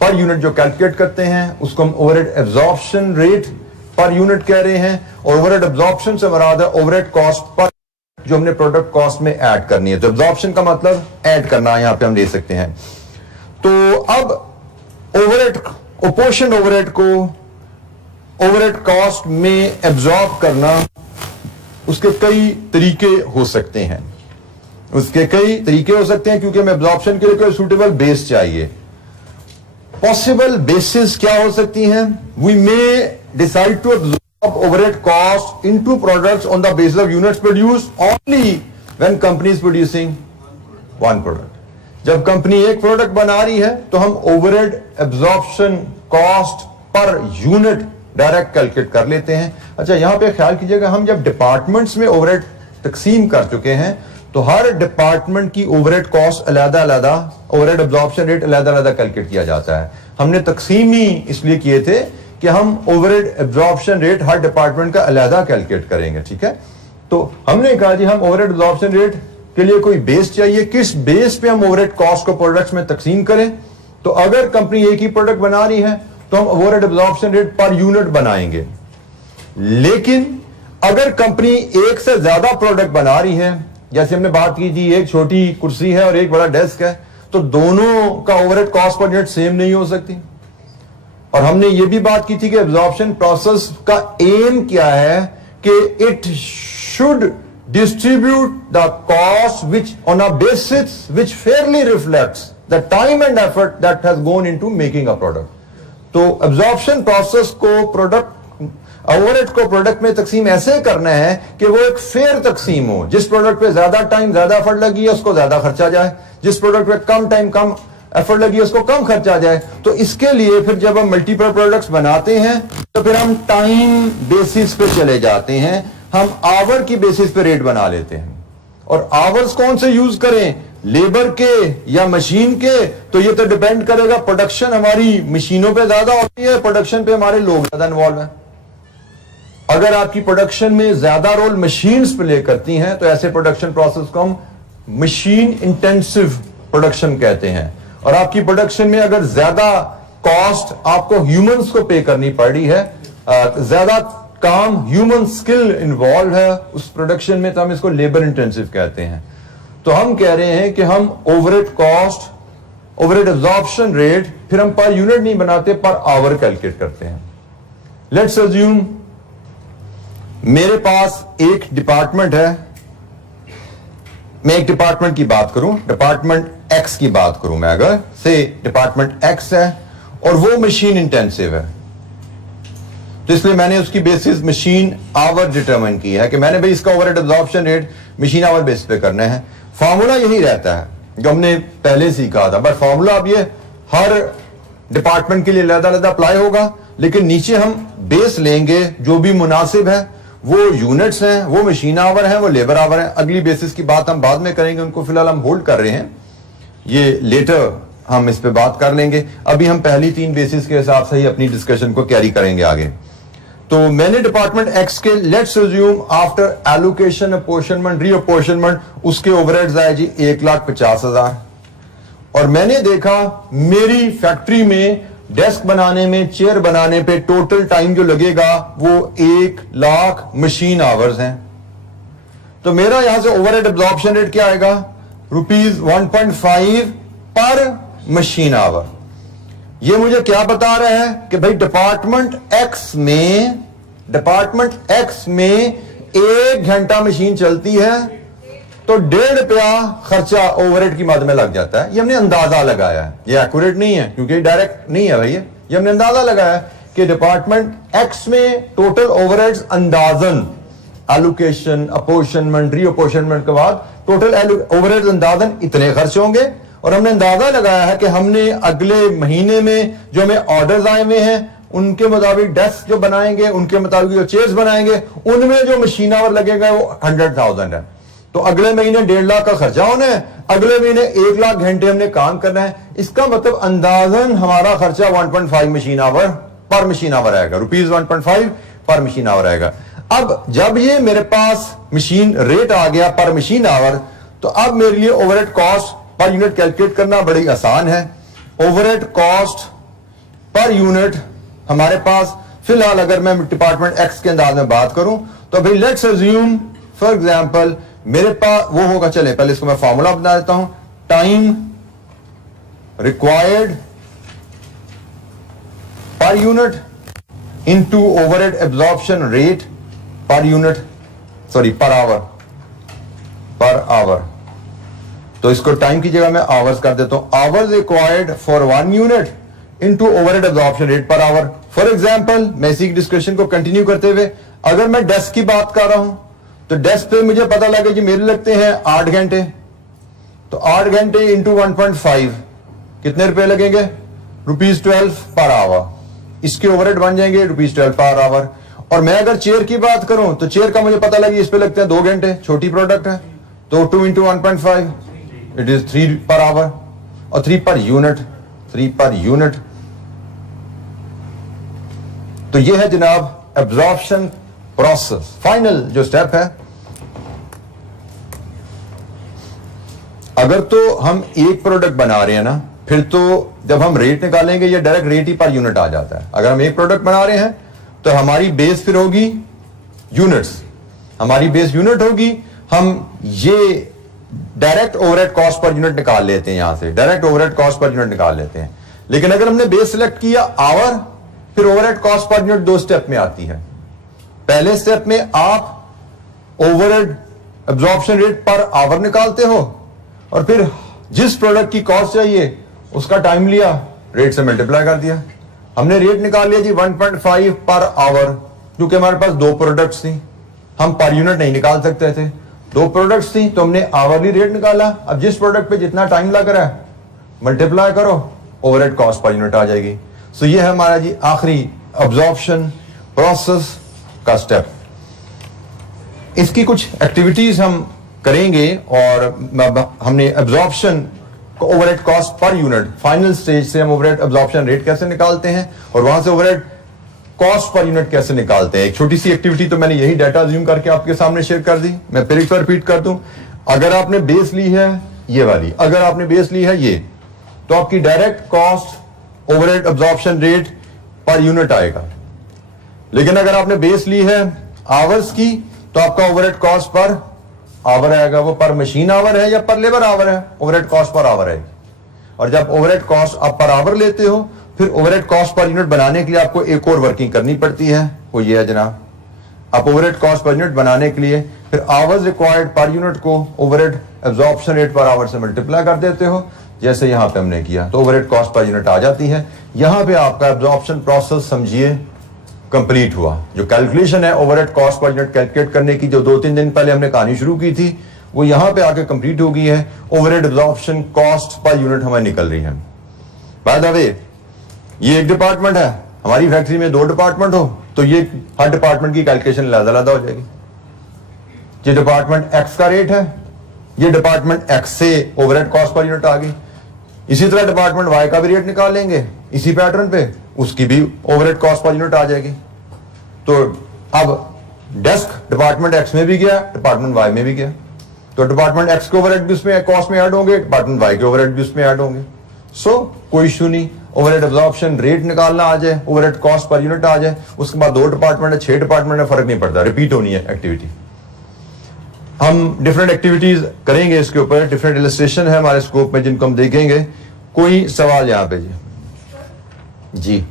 पर यूनिट जो कैलकुलेट करते हैं उसको हम overhead absorption rate per unit कह रहे हैं। और ओवरहेड एब्जॉर्प्शन से मुराद है ओवरहेड कॉस्ट पर जो हमने प्रोडक्ट कॉस्ट में ऐड करनी है। तो एब्जॉर्प्शन का मतलब ऐड करना, यहां पे हम ले सकते हैं। तो अब ओवरहेड, अपोर्शन ओवरहेड को ओवरहेड कॉस्ट में एब्जॉर्ब करना, उसके कई तरीके हो सकते हैं, क्योंकि हमें एब्जॉर्प्शन के लिए कोई सूटेबल बेस चाहिए। पॉसिबल बेसिस क्या हो सकती हैं? We may decide to absorb overhead cost into products on the basis of units produced only when company is producing one product. जब कंपनी एक प्रोडक्ट बना रही है तो हम overhead absorption cost per unit direct calculate कर लेते हैं। अच्छा, यहां पे ख्याल कीजिएगा, हम जब डिपार्टमेंट्स में ओवरहेड तकसीम कर चुके हैं तो हर डिपार्टमेंट की ओवरहेड कॉस्ट अलग अलग, ओवरहेड एब्जॉर्प्शन रेट अलग अलग कैलकुलेट किया जाता है। हमने तकसीम ही इसलिए किए थे कि हम ओवरहेड एब्जॉर्प्शन रेट हर डिपार्टमेंट का अलग कैलकुलेट करेंगे, ठीक है। तो हमने कहा जी हम ओवरहेड एब्जॉर्प्शन रेट के लिए कोई बेस चाहिए, किस बेस पे हम ओवरहेड कॉस्ट को प्रोडक्ट्स में तकसीम करें। तो अगर कंपनी एक ही प्रोडक्ट बना रही है तो हम overhead absorption rate per unit बनाएंगे, लेकिन अगर कंपनी एक से ज्यादा प्रोडक्ट बना रही है, जैसे हमने बात की थी एक छोटी कुर्सी है और एक बड़ा डेस्क है, तो दोनों का overhead cost per unit same नहीं हो सकती। और हमने ये भी बात की थी कि एब्जॉर्प्शन प्रोसेस का एम क्या है कि it should distribute the cost which on a basis which fairly reflects the time and effort that has gone into making a product. तो absorption process को प्रोडक्ट ओवरहेड को प्रोडक्ट में तकसीम ऐसे करना है कि वो एक फेयर तकसीम हो। जिस प्रोडक्ट पे ज्यादा टाइम ज्यादा एफर्ट लगी है उसको ज्यादा खर्चा जाए, जिस प्रोडक्ट पे कम टाइम कम एफर्ट लगी है उसको कम खर्चा जाए। तो इसके लिए फिर जब हम मल्टीपल प्रोडक्ट्स बनाते हैं तो फिर हम टाइम बेसिस पे चले जाते हैं, हम आवर की बेसिस पे रेट बना लेते हैं। और आवर्स कौन से यूज करें, लेबर के या मशीन के, तो ये तो डिपेंड करेगा। प्रोडक्शन हमारी मशीनों पे ज्यादा होती है, प्रोडक्शन पे हमारे लोग ज्यादा इन्वॉल्व हैं। अगर आपकी प्रोडक्शन में ज्यादा रोल मशीन्स प्ले करती हैं तो ऐसे प्रोडक्शन प्रोसेस को हम मशीन इंटेंसिव प्रोडक्शन कहते हैं। और आपकी प्रोडक्शन में अगर ज्यादा कॉस्ट आपको ह्यूमंस को पे करनी पड़ रही है, ज्यादा काम ह्यूमन स्किल इन्वॉल्व है उस प्रोडक्शन में, तो हम इसको लेबर इंटेंसिव कहते हैं। तो हम कह रहे हैं कि हम overhead cost, overhead absorption rate फिर हम पर यूनिट नहीं बनाते, पर आवर कैलकुलेट करते हैं। लेट्स अज्यूम मेरे पास एक डिपार्टमेंट है, मैं एक डिपार्टमेंट की बात करूं, डिपार्टमेंट एक्स की बात करूं मैं, अगर से डिपार्टमेंट एक्स है और वो मशीन इंटेंसिव है, तो इसलिए मैंने उसकी बेसिस मशीन आवर डिटरमाइन की है कि मैंने भाई इसका overhead absorption rate machine our base पे करना है। फार्मूला यही रहता है जो हमने पहले सीखा था, बट फार्मूला अब ये हर डिपार्टमेंट के लिए अलग अलग अप्लाई होगा, लेकिन नीचे हम बेस लेंगे जो भी मुनासिब है। वो यूनिट्स हैं, वो मशीन आवर हैं, वो लेबर आवर हैं। अगली बेसिस की बात हम बाद में करेंगे, उनको फिलहाल हम होल्ड कर रहे हैं, ये लेटर हम इस पे बात कर लेंगे। अभी हम पहली 3 बेसिस के हिसाब से ही अपनी डिस्कशन को कैरी करेंगे आगे। तो मैंने डिपार्टमेंट एक्स के let's assume after allocation, apportionment, reapportionment उसके ओवरहेड्स आए जी 1,50,000। और मैंने देखा मेरी फैक्ट्री में डेस्क बनाने में, चेयर बनाने पे टोटल टाइम जो लगेगा वो 1,00,000 मशीन आवर्स हैं। तो मेरा यहां से ओवरहेड एब्जॉर्प्शन रेट क्या आएगा, ₹1.5 पर मशीन आवर। ये मुझे क्या बता रहा है कि भाई डिपार्टमेंट एक्स में 1 घंटा मशीन चलती है तो ₹1.5 खर्चा ओवरहेड की मद में लग जाता है। ये हमने अंदाजा लगाया है, ये एक्यूरेट नहीं है क्योंकि डायरेक्ट नहीं है भाई, ये हमने अंदाजा लगाया है कि डिपार्टमेंट एक्स में टोटल ओवरहेड्स अंदाजन एलोकेशन, अपॉर्शनमेंट, रीअपॉर्शनमेंट के बाद टोटल ओवरहेड्स अंदाजन इतने खर्च होंगे। और हमने अंदाजा लगाया है कि हमने अगले महीने में जो हमें ऑर्डर्स आए हुए हैं उनके मुताबिक डेस्क जो बनाएंगे, उनके मुताबिक जो चेयर्स बनाएंगे, उनमें जो मशीन आवर लगेगा वो 100,000 है। तो अगले महीने 1.5 लाख का खर्चा होना है, अगले महीने 1 लाख घंटे हमने काम करना है। इसका मतलब अंदाजन हमारा खर्चा 1.5 मशीन आवर पर मशीन आवर आएगा, ₹1.5 पर मशीन आवर आएगा। अब जब ये मेरे पास मशीन रेट आ गया पर मशीन आवर, तो अब मेरे लिए overhead cost per unit calculate करना बड़ी आसान है। ओवरहेड कॉस्ट पर यूनिट हमारे पास फिलहाल, अगर मैं डिपार्टमेंट एक्स के अंदाज में बात करूं तो भाई लेट्स अज्यूम फॉर एग्जांपल मेरे पास वो होगा, चले पहले इसको मैं फॉर्मूला बता देता हूं, time required per unit into overhead absorption rate per unit, sorry per hour. तो इसको टाइम की जगह मैं आवर्स कर देता हूं. Hours required for 1 unit into overhead absorption rate per our. For example मैं इसी डिस्कशन को कंटिन्यू करते हुए अगर मैं डेस्क की बात कर रहा हूं तो डेस्क पे मुझे पता लगे कि मेरे लगते हैं 8 घंटे, तो 8 घंटे इंटू 1.5 कितने रुपए लगेंगे? ₹12 पर आवर. इसके ओवरहेड बन जाएंगे ₹12 पर आवर. और मैं अगर चेयर की बात करूं तो चेयर का मुझे पता लगे इस पे लगते हैं 2 घंटे, छोटी प्रोडक्ट है, तो 2 into 1.5 it is 3 per hour और 3 पर यूनिट. तो ये है जनाब एब्जॉर्प्शन प्रोसेस. फाइनल जो स्टेप है, अगर तो हम एक प्रोडक्ट बना रहे हैं ना, फिर तो जब हम रेट निकालेंगे ये डायरेक्ट रेट ही पर यूनिट आ जाता है. अगर हम एक प्रोडक्ट बना रहे हैं तो हमारी बेस फिर होगी यूनिट्स, हमारी बेस यूनिट होगी. हम ये direct overhead cost per unit निकाल लेते हैं, यहां से direct overhead cost per unit निकाल लेते हैं. लेकिन अगर हमने बेस सिलेक्ट किया आवर, फिर overhead cost per unit 2 step में आती है. पहले स्टेप में आप overhead absorption rate per our निकालते हो और फिर जिस प्रोडक्ट की कॉस्ट चाहिए उसका टाइम लिया, रेट से मल्टीप्लाई कर दिया. हमने रेट निकाल लिया जी 1.5 पर आवर, क्योंकि हमारे पास 2 प्रोडक्ट्स थी, हम पर यूनिट नहीं निकाल सकते थे. 2 प्रोडक्ट्स थी तो हमने आवरली रेट निकाला. अब जिस प्रोडक्ट पे जितना टाइम लग रहा है मल्टीप्लाई करो, ओवरहेड कॉस्ट पर यूनिट आ जाएगी. सो ये है हमारा जी आखिरी एब्जॉर्प्शन प्रोसेस का स्टेप. इसकी कुछ एक्टिविटीज हम करेंगे और हमने absorption overhead cost per unit, final stage से हम ओवरहेड एब्जॉर्प्शन रेट कैसे निकालते हैं और वहां से ओवरहेड कॉस्ट पर यूनिट कैसे निकालते हैं. एक छोटी सी एक्टिविटी तो मैंने यही डाटा ज्यूम करके आपके सामने शेयर कर दी. मैं फिर एक बार रिपीट कर दूं, अगर आपने बेस ली है ये वाली, अगर आपने बेस ली है ये, तो आपकी direct cost overhead absorption rate per unit आएगा. लेकिन अगर आपने बेस ली है आवर्स की तो आपका ओवरहेड कॉस्ट पर आवर आएगा. वो पर मशीन आवर है या पर लेबर आवर है, ओवरहेड कॉस्ट पर आवर आएगी. और जब ओवरहेड कॉस्ट आप पर आवर लेते हो, फिर ओवरहेड कॉस्ट पर यूनिट बनाने के लिए आपको एक और वर्किंग करनी पड़ती है, वो ये है जनाब. आप ओवरहेड कॉस्ट पर यूनिट बनाने के लिए फिर आवर्स रिक्वायर्ड पर यूनिट को overhead absorption rate per our से मल्टीप्लाई कर देते हो, जैसे यहां पे हमने किया, तो ओवरहेड कॉस्ट पर यूनिट आ जाती है. यहां पे आपका एब्जॉर्प्शन प्रोसेस समझिए कंप्लीट हुआ. जो कैलकुलेशन है overhead cost per unit calculate करने की, जो 2-3 दिन पहले हमने कहानी शुरू की थी, वो यहां पे आके कंप्लीट हो गई है. Overhead absorption cost per unit हमें निकल रही है. बाय द वे, ये एक डिपार्टमेंट है, हमारी फैक्ट्री में 2 डिपार्टमेंट हो तो ये हर डिपार्टमेंट की कैलकुलेशन अलग-अलग हो जाएगी. ये डिपार्टमेंट एक्स का रेट है, ये डिपार्टमेंट एक्स से ओवरहेड कॉस्ट पर यूनिट आ गई. इसी तरह डिपार्टमेंट वाई का भी रेट निकाल लेंगे इसी पैटर्न पे, उसकी भी ओवरहेड कॉस्ट पर यूनिट आ जाएगी. तो अब डेस्क डिपार्टमेंट एक्स में भी गया, डिपार्टमेंट वाई में भी गया, तो डिपार्टमेंट एक्स के ओवरहेड भी उसमें कॉस्ट में ऐड होंगे, डिपार्टमेंट वाई के ओवरहेड भी उसमें ऐड होंगे. सो कोई इशू नहीं, ओवरहेड एब्जॉर्प्शन रेट निकालना आ जाए, ओवरहेड कॉस्ट पर यूनिट आ जाए. उसके बाद 2 डिपार्टमेंट है, 6 डिपार्टमेंट है, फर्क नहीं पड़ता, रिपीट होनी है एक्टिविटी. हम डिफरेंट एक्टिविटीज करेंगे इसके ऊपर, डिफरेंट इलस्ट्रेशन है हमारे स्कोप में जिनको हम देखेंगे. कोई सवाल यहां पे जी?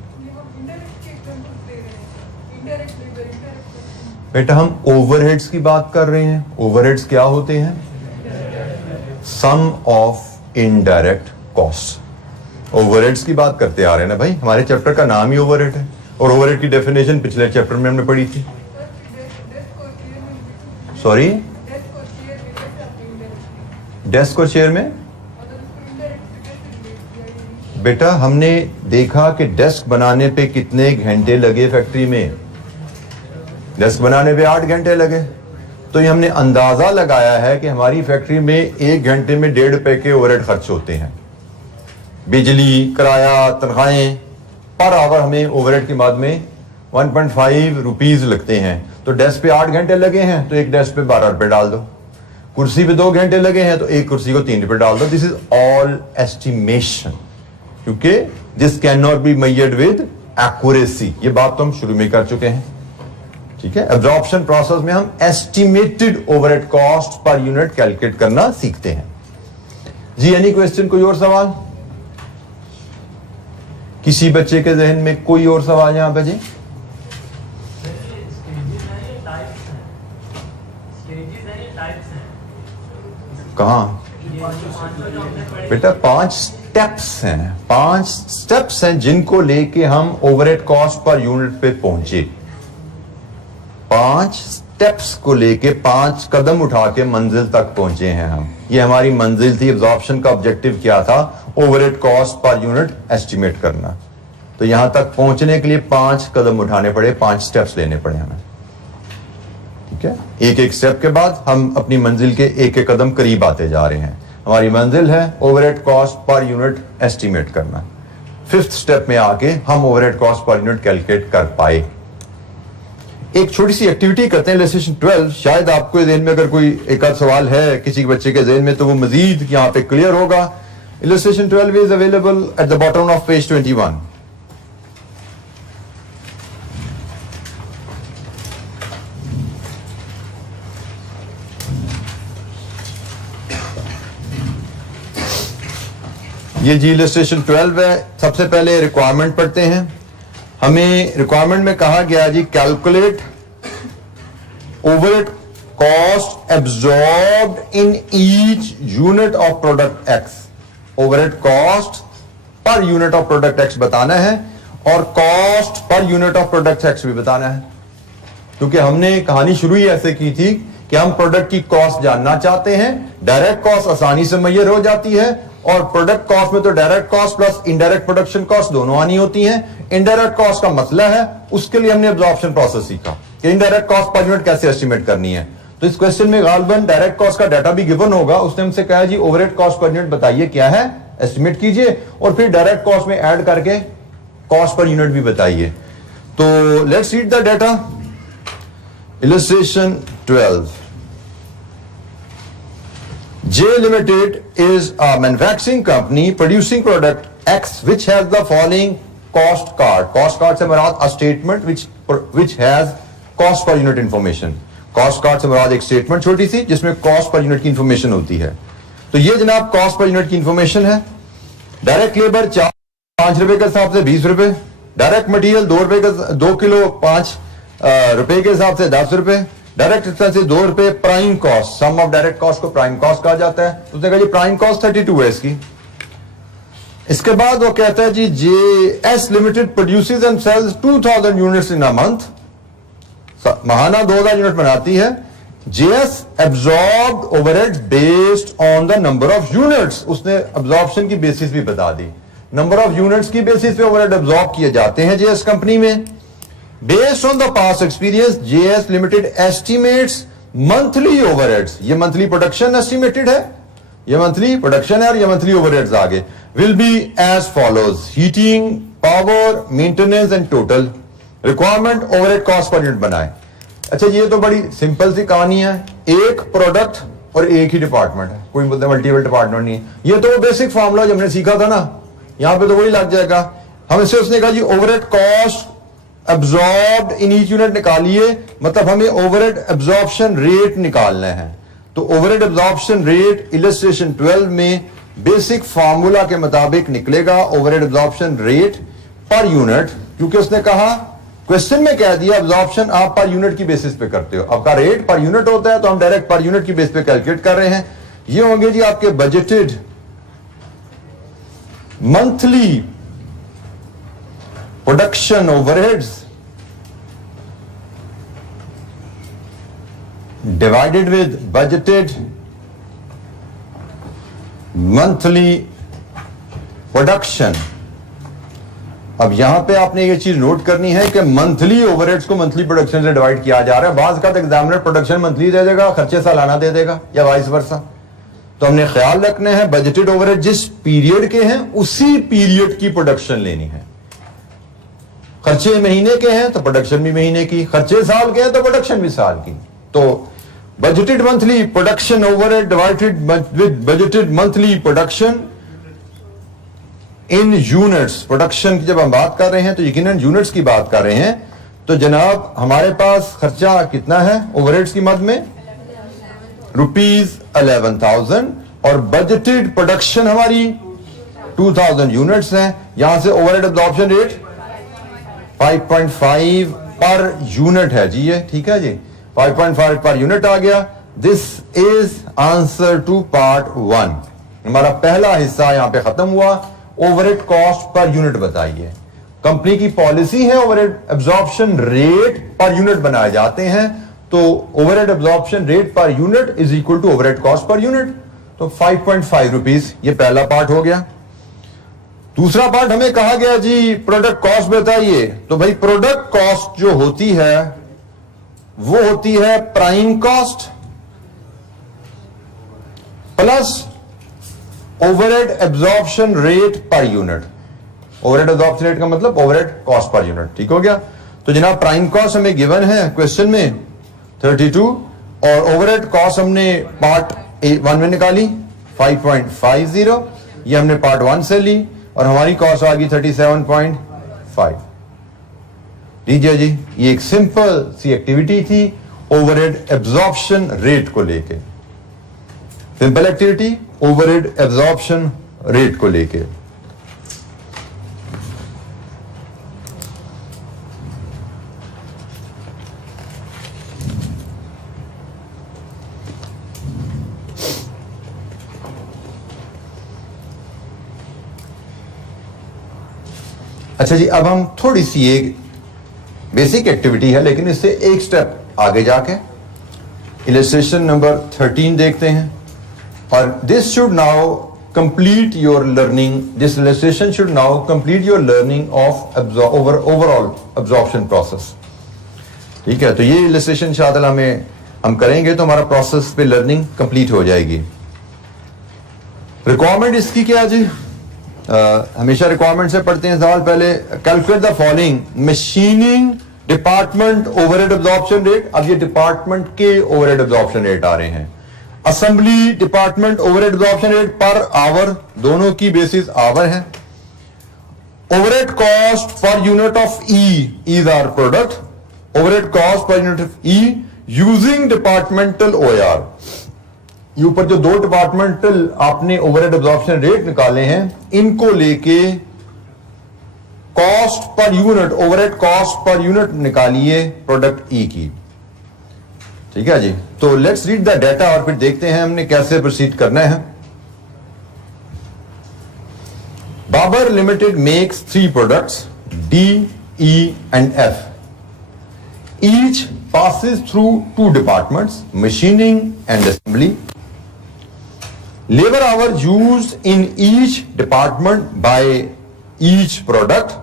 बेटा हम ओवरहेड्स की बात कर रहे हैं. ओवरहेड्स क्या होते हैं? सम ऑफ इनडायरेक्ट कॉस्ट. ओवरहेड्स की बात करते आ रहे हैं ना भाई, हमारे चैप्टर का नाम ही ओवरहेड है और ओवरहेड की डेफिनेशन पिछले चैप्टर में हमने पढ़ी थी. सॉरी, डेस्क और चेयर में बेटा हमने देखा कि डेस्क बनाने पे कितने घंटे लगे फैक्ट्री में. डेस्क बनाने पे 8 घंटे लगे. तो ये हमने अंदाजा लगाया है कि हमारी फैक्ट्री में 1 घंटे में ₹1.5 के ओवरहेड खर्च होते हैं. बिजली, किराया, तनख्वाहें, पर आवर हमें ओवरहेड की मद में 1.5 रुपीज लगते हैं. तो डेस्क पे 8 घंटे लगे हैं तो एक डेस्क पे 12 रुपए डाल दो. कुर्सी पे 2 घंटे लगे हैं तो एक कुर्सी को 3 रुपए डाल दो. दिस इज ऑल एस्टिमेशन, क्योंकि this can not be measured with accuracy. ये बात तो हम शुरू में कर चुके हैं. ठीक है, एब्जॉर्प्शन प्रोसेस में हम estimated overhead cost per unit calculate करना सीखते हैं. जी एनी क्वेश्चन? कोई और सवाल? किसी बच्चे के जहन में कोई और सवाल यहां पे जी? कहाँ बेटा 5 स्टेप्स हैं, 5 स्टेप्स हैं जिनको लेके हम ओवरहेड कॉस्ट पर यूनिट पे पहुंचे। 5 स्टेप्स को लेके 5 कदम उठा के मंजिल तक पहुंचे हैं हम। ये हमारी मंजिल थी। एब्जॉर्प्शन का ऑब्जेक्टिव क्या था? Overhead cost per unit estimate करना। तो यहां तक पहुंचने के लिए 5 कदम उठाने पड़े, 5 स्टेप्स लेने पड़े हमें। ठीक है, एक एक स्टेप के बाद हम अपनी मंजिल के एक एक कदम करीब आते जा रहे हैं। हमारी मंजिल है overhead cost per unit estimate करना। 5th स्टेप में आके हम overhead cost per unit calculate कर पाए। एक छोटी सी एक्टिविटी करते हैं इलस्ट्रेशन 12। शायद आपको ज़हन में अगर कोई एक आध सवाल है किसी के बच्चे के ज़हन में तो वो मजीद यहां पे क्लियर होगा। Illustration 12 is available at the bottom of page 21। ये जी इलस्ट्रेशन 12 है। सबसे पहले रिक्वायरमेंट पढ़ते हैं। हमें रिक्वायरमेंट में कहा गया जी calculate overhead cost absorbed in each unit of product X. Overhead cost per unit of product X बताना है और cost per unit of product x भी बताना है। क्योंकि हमने कहानी शुरू ही ऐसे की थी कि हम प्रोडक्ट की कॉस्ट जानना चाहते हैं। डायरेक्ट कॉस्ट आसानी से मुहैया हो जाती है और प्रोडक्ट कॉस्ट में तो direct cost plus indirect production cost दोनों आनी होती हैं। इनडायरेक्ट कॉस्ट का मसला है, उसके लिए हमने एब्जॉर्प्शन प्रोसेस सीखा कि इनडायरेक्ट कॉस्ट पर यूनिट कैसे एस्टिमेट करनी है। तो इस क्वेश्चन में गालबन डायरेक्ट कॉस्ट का डाटा भी गिवन होगा। उसने हमसे कहा जी ओवरहेड कॉस्ट पर यूनिट बताइए क्या है, एस्टिमेट कीजिए और फिर डायरेक्ट कॉस्ट में ऐड करके कॉस्ट पर यूनिट भी बताइए। तो let's read the data. Illustration 12। J Limited is a manufacturing company producing product X which has the following cost card. Cost card से मुराद a statement which has cost per unit information. Cost card से मुराद एक statement छोटी सी जिसमें cost per unit की information होती है। तो ये जनाब cost per unit की information है। डायरेक्ट लेबर 5 रुपए के हिसाब से 20 रुपए, डायरेक्ट मटीरियल 2 रुपए का 2 किलो 5 रुपए के हिसाब से 10 रुपए, डायरेक्ट एक्सपेंसेस 2 रुपए, prime cost sum of direct cost को प्राइम कॉस्ट कहा जाता है। तो उसने कहा जी प्राइम कॉस्ट 32 है इसकी। इसके बाद वो कहता है जी JS limited produces and sales 2000 units in a month. महाना 2000 यूनिट बनाती है। JS absorbed overheads based on the number of units. उसने एब्जॉर्प्शन की बेसिस भी बता दी। नंबर ऑफ यूनिट्स की बेसिस पे ओवरहेड एब्जॉर्ब किए जाते हैं JS कंपनी में। Based on the past experience, JS Limited estimates monthly overheads. ये monthly production estimated है, ये monthly production है और ये monthly overheads आगे will be as follows: heating, power, maintenance and total requirement overhead cost per unit बनाए। अच्छा ये तो बड़ी सिंपल सी कहानी है। एक प्रोडक्ट और एक ही डिपार्टमेंट है, कोई बोलते मल्टीपल डिपार्टमेंट नहीं है। ये तो बेसिक फॉर्मूला जो हमने सीखा था ना, यहां पे तो वही लग जाएगा। हम इससे उसने कहा जी overhead cost absorbed in each unit निकालिए, मतलब हमें ओवरहेड एब्जॉर्प्शन रेट निकालना है। तो ओवरहेड एब्जॉर्प्शन रेट इलस्ट्रेशन 12 में बेसिक फार्मूला के मुताबिक निकलेगा overhead absorption rate per unit. क्योंकि उसने कहा क्वेश्चन में कह दिया एब्जॉर्प्शन आप पर यूनिट की बेसिस पे करते हो, आपका रेट पर यूनिट होता है तो हम डायरेक्ट पर यूनिट की बेस पे कैलकुलेट कर रहे हैं। ये होंगे जी आपके budgeted monthly production overheads divided with budgeted monthly production। अब यहां पे आपने ये चीज नोट करनी है कि मंथली ओवरहेड्स को मंथली प्रोडक्शन से डिवाइड किया जा रहा है। बाज का एग्जामिनर प्रोडक्शन मंथली दे देगा, खर्चे सालाना दे देगा या वाइस वर्सा। तो हमने ख्याल रखना है बजटेड ओवरहेड जिस पीरियड के हैं उसी पीरियड की प्रोडक्शन लेनी है। खर्चे महीने के हैं तो प्रोडक्शन भी महीने की, खर्चे साल के हैं तो प्रोडक्शन भी साल की। तो budgeted monthly production overhead divided with budgeted monthly production in units. Production की जब हम बात कर रहे हैं तो यकीनन यूनिट्स की बात कर रहे हैं। तो जनाब हमारे पास खर्चा कितना है ओवरहेड्स की मद में ₹11,000 और बजटेड प्रोडक्शन हमारी 2000 यूनिट्स हैं। यहां से overhead absorption rate 5.5 per unit है जी, ये ठीक है जी 5.5 पर यूनिट आ गया। This is answer to part 1। हमारा पहला हिस्सा यहां पे खत्म हुआ। ओवरहेड कॉस्ट पर यूनिट बताइए। कंपनी की पॉलिसी है overhead absorption rate per unit बनाए जाते हैं, तो overhead absorption rate per unit is equal to overhead cost per unit. तो 5.5 रुपीज, ये पहला पार्ट हो गया। दूसरा पार्ट हमें कहा गया जी प्रोडक्ट कॉस्ट बताइए। तो भाई प्रोडक्ट कॉस्ट जो होती है वो होती है prime cost plus overhead absorption rate per unit. Overhead absorption rate का मतलब ओवरहेड कॉस्ट पर यूनिट। ठीक हो गया। तो जनाब प्राइम कॉस्ट हमें गिवन है क्वेश्चन में 32 और ओवरहेड कॉस्ट हमने पार्ट 1 में निकाली 5.50, ये हमने पार्ट 1 से ली और हमारी कॉस्ट आ गई 37.5। लीजिए जी, ये एक सिंपल सी एक्टिविटी थी ओवरहेड एब्जॉर्प्शन रेट को लेके। Simple activity overhead absorption rate को लेके। अच्छा जी, अब हम थोड़ी सी एक बेसिक एक्टिविटी है लेकिन इससे एक स्टेप आगे जाके इलस्ट्रेशन नंबर 13 देखते हैं। और this should now complete your learning, this illustration should now complete your learning of overall absorption process. ठीक है, तो ये इलस्ट्रेशन इंशाअल्लाह में हम करेंगे तो हमारा प्रोसेस पे लर्निंग कंप्लीट हो जाएगी। रिक्वायरमेंट इसकी क्या जी? हमेशा रिक्वायरमेंट से पढ़ते हैं सवाल पहले। Calculate the following machining department overhead absorption rate. अब ये डिपार्टमेंट के ओवरहेड एब्जॉर्प्शन रेट आ रहे हैं। Assembly department overhead absorption rate per hour, दोनों की बेसिस आवर है। Overhead cost per unit of E is hour product. Overhead cost per unit of E using departmental OR. ये ऊपर जो दो डिपार्टमेंटल आपने ओवरहेड एब्जॉर्प्शन रेट निकाले हैं, इनको लेके cost per unit, overhead cost per unit निकालिए प्रोडक्ट ई की। ठीक है जी, तो लेट्स रीड द डाटा और फिर देखते हैं हमने कैसे प्रोसीड करना है। Babar limited makes 3 products D, E and F. Each passes through 2 departments, machining and assembly. Labor hours used in each department by each product.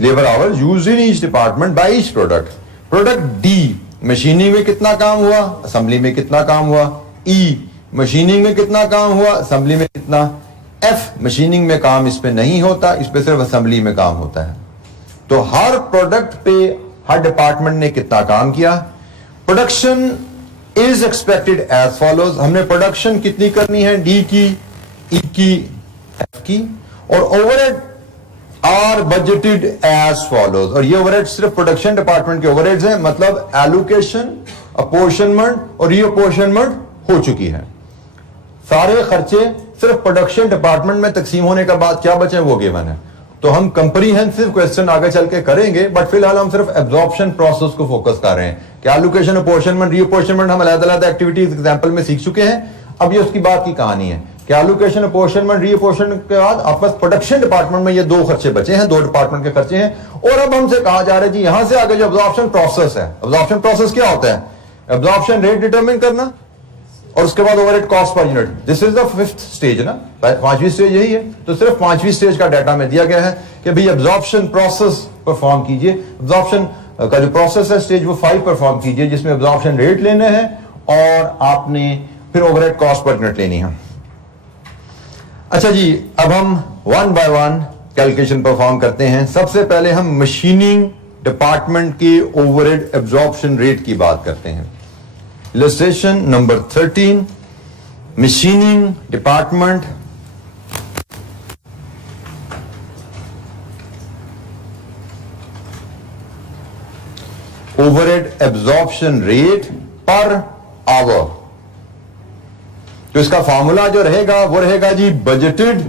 Labor hours used in each department by each product. Product D, machining में कितना काम हुआ, assembly में कितना काम हुआ। E, machining में कितना काम हुआ, assembly में कितना। F, machining में काम इस पे नहीं होता, इस पे सिर्फ assembly में काम होता है। तो हर प्रोडक्ट पे हर डिपार्टमेंट ने कितना काम किया। Production is expected as follows. हमने प्रोडक्शन कितनी करनी है, डी की, ई की, एफ की। और overhead are budgeted as follows. और ये ओवरहेड सिर्फ प्रोडक्शन डिपार्टमेंट के ओवरहेड्स हैं, मतलब एलोकेशन, अपोर्शनमेंट और रीअपोर्शनमेंट हो चुकी है। सारे खर्चे सिर्फ प्रोडक्शन डिपार्टमेंट में तकसीम होने के बाद क्या बचे वो गिवन है। तो हम कंप्रीहेंसिव क्वेश्चन आगे चल के करेंगे, बट फिलहाल हम सिर्फ एब्जॉर्प्शन प्रोसेस को फोकस कर रहे हैं कि एलोकेशन, अपोर्शनमेंट, रीअपोर्शनमेंट हम अलग-अलग एक्टिविटीज एग्जांपल में सीख चुके हैं। अब ये उसकी बात की कहानी है कि एलोकेशन, अपोर्शनमेंट, रीअपोर्शनमेंट के बाद आपस प्रोडक्शन डिपार्टमेंट में ये 2 खर्चे बचे हैं, 2 डिपार्टमेंट के खर्चे हैं। और अब हमसे कहा जा रहा है जी यहां से आगे जो एब्जॉर्प्शन प्रोसेस है, एब्जॉर्प्शन प्रोसेस क्या होता है, एब्जॉर्प्शन रेट डिटरमिन करना और उसके बाद overhead cost per unit. This is the 5th stage ना, 5वीं स्टेज यही है। तो सिर्फ 5वीं स्टेज का डाटा में दिया गया है कि भाई एब्जॉर्प्शन प्रोसेस परफॉर्म कीजिए। एब्जॉर्प्शन का जो प्रोसेस है स्टेज वो 5 परफॉर्म कीजिए, जिसमें एब्जॉर्प्शन रेट लेने हैं और आपने फिर ओवरहेड कॉस्ट पर यूनिट लेनी है। अच्छा जी, अब हम 1 बाय 1 कैलकुलेशन परफॉर्म करते हैं। सबसे पहले हम मशीनिंग डिपार्टमेंट के ओवरहेड एब्जॉर्प्शन रेट की बात करते हैं। Illustration number 13, machining department overhead absorption rate per hour। तो इसका फॉर्मूला जो रहेगा वो रहेगा जी budgeted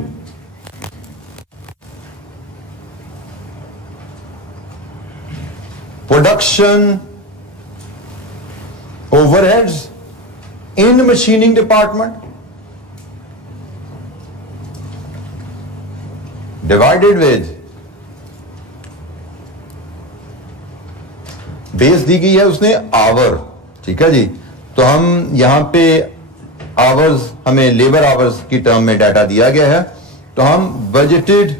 production overheads in machining department divided with base दी गई है उसने आवर, ठीक है जी। तो हम यहां पे आवर्स, हमें लेबर आवर्स की टर्म में डाटा दिया गया है, तो हम budgeted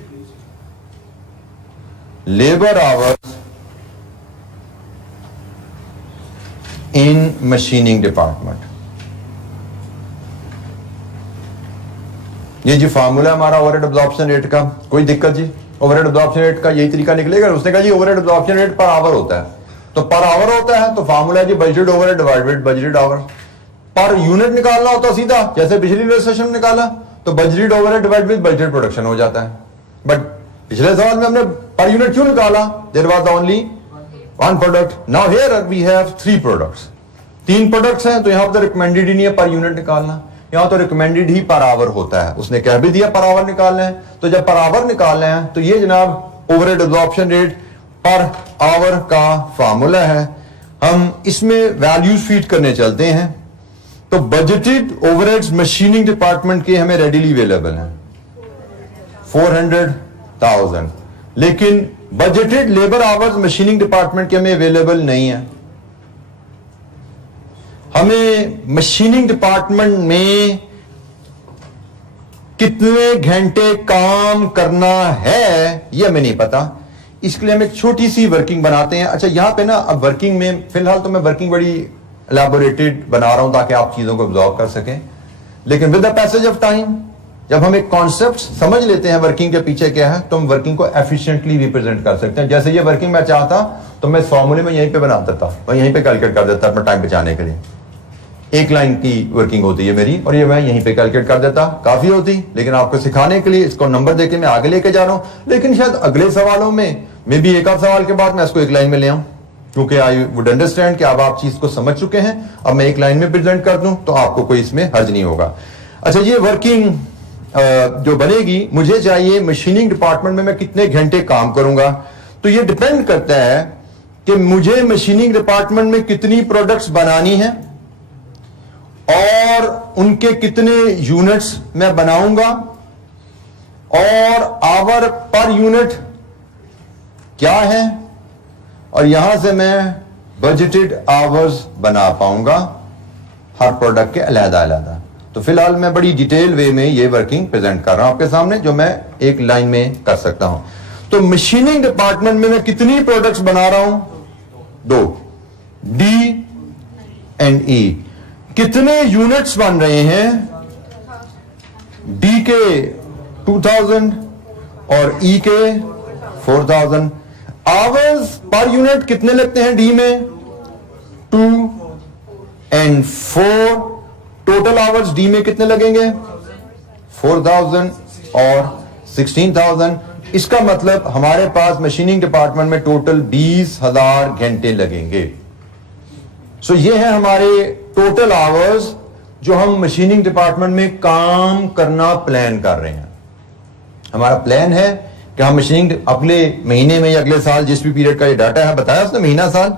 labour hours in machining department, ये जी फार्मूला हमारा ओवरहेड अब्जॉर्प्शन रेट का। कोई दिक्कत जी? ओवरहेड अब्जॉर्प्शन रेट का यही तरीका निकलेगा। उसने कहा जी overhead absorption rate per hour होता है, तो पर आवर होता है तो फार्मूला जी budgeted overhead divided budgeted hour. Per unit निकालना होता सीधा, जैसे पिछली रजिस्ट्रेशन में निकाला, तो budgeted overhead divided with budgeted production हो जाता है। बट पिछले सवाल में हमने पर यूनिट क्यों निकाला? There was only one product. Now here we have 3 products, 3 products हैं, तो यहां पर रिकमेंडेड ही नहीं है पर यूनिट निकालना, यहां तो रिकमेंडेड ही पर आवर होता है। उसने कह भी दिया पर आवर निकालना है, तो जब पर आवर निकालना है तो ये जनाब overhead absorption rate per our का फार्मूला है। हम इसमें वैल्यूज फीड करने चलते हैं। तो बजटेड ओवरहेड्स मशीनिंग डिपार्टमेंट के हमें रेडीली अवेलेबल हैं 400,000, लेकिन budgeted labour hours machining department के हमें अवेलेबल नहीं है। हमें मशीनिंग डिपार्टमेंट में कितने घंटे काम करना है ये हमें नहीं पता, इसके लिए हम एक छोटी सी वर्किंग बनाते हैं। अच्छा, यहां पे ना अब वर्किंग में फिलहाल तो मैं वर्किंग बड़ी एलैबोरेटेड बना रहा हूं ताकि आप चीजों को ऑब्जॉर्व कर सकें, लेकिन with the passage of time जब हम एक कॉन्सेप्ट समझ लेते हैं वर्किंग के पीछे क्या है, तो हम वर्किंग को एफिशिएंटली रिप्रेजेंट कर सकते हैं। जैसे ये वर्किंग मैं चाहता तो मैं फॉर्मूले में यहीं पे बना देता, मैं यहीं पे कैलकुलेट कर देता अपना टाइम बचाने के लिए। एक लाइन की वर्किंग होती है मेरी, और ये मैं यहीं पे कैलकुलेट कर देता, काफी होती। लेकिन आपको सिखाने के लिए इसको नंबर देके मैं आगे लेके जा रहा हूं, लेकिन शायद अगले सवालों में मे भी एक आध सवाल के बाद मैं इसको एक लाइन में ले आऊं, क्योंकि आई वुड अंडरस्टैंड कि अब आप चीज को समझ चुके हैं। अब मैं एक लाइन में प्रेजेंट कर दूं तो आपको कोई इसमें हर्ज नहीं होगा। अच्छा, ये वर्किंग जो बनेगी, मुझे चाहिए मशीनिंग डिपार्टमेंट में मैं कितने घंटे काम करूंगा, तो ये डिपेंड करता है कि मुझे मशीनिंग डिपार्टमेंट में कितनी प्रोडक्ट्स बनानी है और उनके कितने यूनिट्स मैं बनाऊंगा, और आवर पर यूनिट क्या है, और यहां से मैं बजटेड आवर्स बना पाऊंगा हर प्रोडक्ट के अलग-अलग। तो फिलहाल मैं बड़ी डिटेल वे में ये वर्किंग प्रेजेंट कर रहा हूं आपके सामने, जो मैं एक लाइन में कर सकता हूं। तो मशीनिंग डिपार्टमेंट में मैं कितनी प्रोडक्ट्स बना रहा हूं? 2, डी एंड ई। कितने यूनिट्स बन रहे हैं? डी के 2000 और ई के 4000। आवर्स पर यूनिट कितने लगते हैं डी में? 2 एंड 4। टोटल आवर्स डी में कितने लगेंगे? 4000 और 16000। इसका मतलब हमारे पास मशीनिंग डिपार्टमेंट में टोटल 20,000 घंटे लगेंगे। सो ये है हमारे टोटल आवर्स जो हम मशीनिंग डिपार्टमेंट में काम करना प्लान कर रहे हैं। हमारा प्लान है कि हम मशीनिंग अगले महीने में या अगले साल, जिस भी पीरियड का ये डाटा है, बताया उसने महीना साल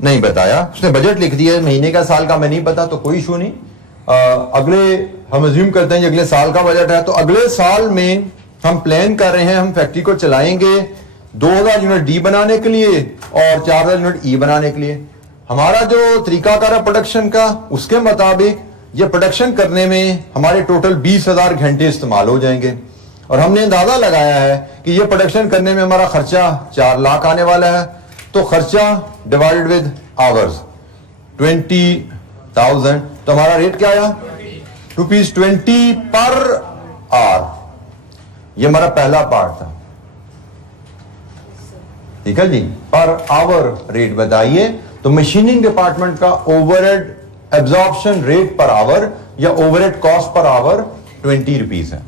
नहीं बताया, उसने बजट लिख दिया है, महीने का साल का मैं नहीं पता, तो कोई इशू नहीं। अगले हम अज्यूम करते हैं कि अगले साल का बजट है, तो अगले साल में हम प्लान कर रहे हैं, हम फैक्ट्री को चलाएंगे 2000 यूनिट डी बनाने के लिए और 4000 यूनिट ई बनाने के लिए। हमारा जो तरीकाकार है प्रोडक्शन का, उसके मुताबिक ये प्रोडक्शन करने में हमारे टोटल 20,000 घंटे इस्तेमाल हो जाएंगे, और हमने अंदाजा लगाया है कि ये प्रोडक्शन करने में हमारा खर्चा 4 लाख आने वाला है। तो खर्चा डिवाइडेड विद आवर्स 20,000, तो हमारा रेट क्या आया? ₹20 पर आवर। ये हमारा पहला पार्ट था, ठीक है जी। पर आवर रेट बताइए, तो मशीनिंग डिपार्टमेंट का overhead absorption rate per our या ओवरहेड कॉस्ट पर आवर ₹20 है।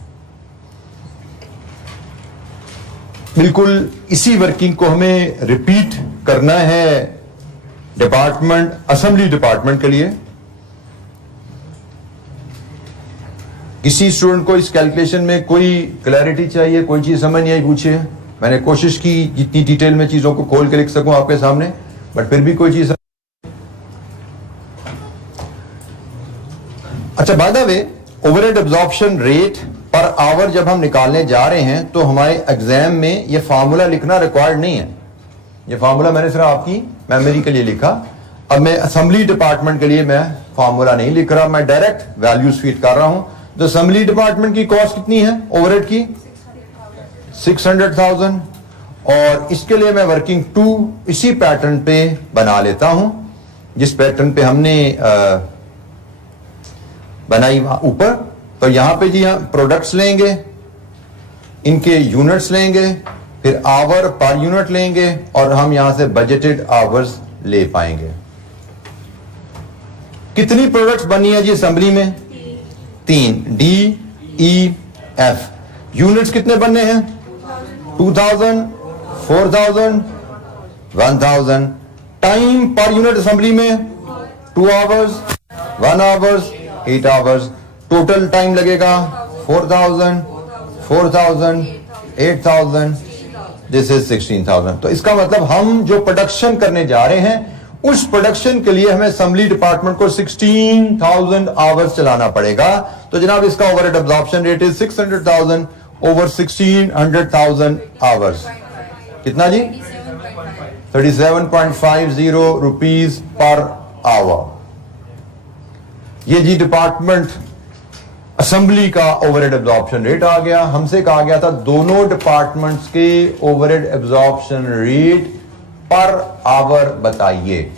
बिल्कुल इसी वर्किंग को हमें रिपीट करना है डिपार्टमेंट, असेंबली डिपार्टमेंट के लिए। किसी स्टूडेंट को इस कैलकुलेशन में कोई क्लैरिटी चाहिए, कोई चीज समझ नहीं आई, पूछिए। मैंने कोशिश की जितनी डिटेल में चीजों को खोल के लिख सकूं आपके सामने, बट फिर भी कोई चीज। अच्छा, by the way overhead absorption rate per our जब हम निकालने जा रहे हैं तो हमारे एग्जाम में ये फार्मूला लिखना रिक्वायर्ड नहीं है। ये फार्मूला मैंने सिर्फ आपकी मेमोरी के लिए लिखा। अब मैं असेंबली डिपार्टमेंट के लिए मैं फार्मूला नहीं लिख रहा, मैं डायरेक्ट वैल्यूज फीड कर रहा हूं। तो असेंबली डिपार्टमेंट की कॉस्ट कितनी है ओवरहेड की? 600,000। और इसके लिए मैं वर्किंग 2 इसी पैटर्न पे बना लेता हूं जिस पैटर्न पे हमने बनाई ऊपर। तो यहां पे जी हम प्रोडक्ट्स लेंगे, इनके यूनिट्स लेंगे, फिर आवर पर यूनिट लेंगे और हम यहां से बजटेड आवर्स ले पाएंगे। कितनी प्रोडक्ट्स बनी है जी असेंबली में? 3, DEF। यूनिट्स कितने बनने हैं? 2000, 4000, 1000। टाइम पर यूनिट असेंबली में 2 hours, 1 hours, 8 hours. Total time लगेगा 4000, 4000, 8000, दिस इज 16,000। तो इसका मतलब हम जो प्रोडक्शन करने जा रहे हैं उस प्रोडक्शन के लिए हमें असेंबली डिपार्टमेंट को 16,000 आवर्स चलाना पड़ेगा। तो जनाब इसका overhead absorption rate is 600,000 over 1600,000 hours. कितना जी? 37.50 रुपीज पर आवर। ये जी डिपार्टमेंट असेंबली का ओवरहेड एब्जॉर्प्शन रेट आ गया। हमसे कहा गया था दोनों डिपार्टमेंट्स के overhead absorption rate per our बताइए।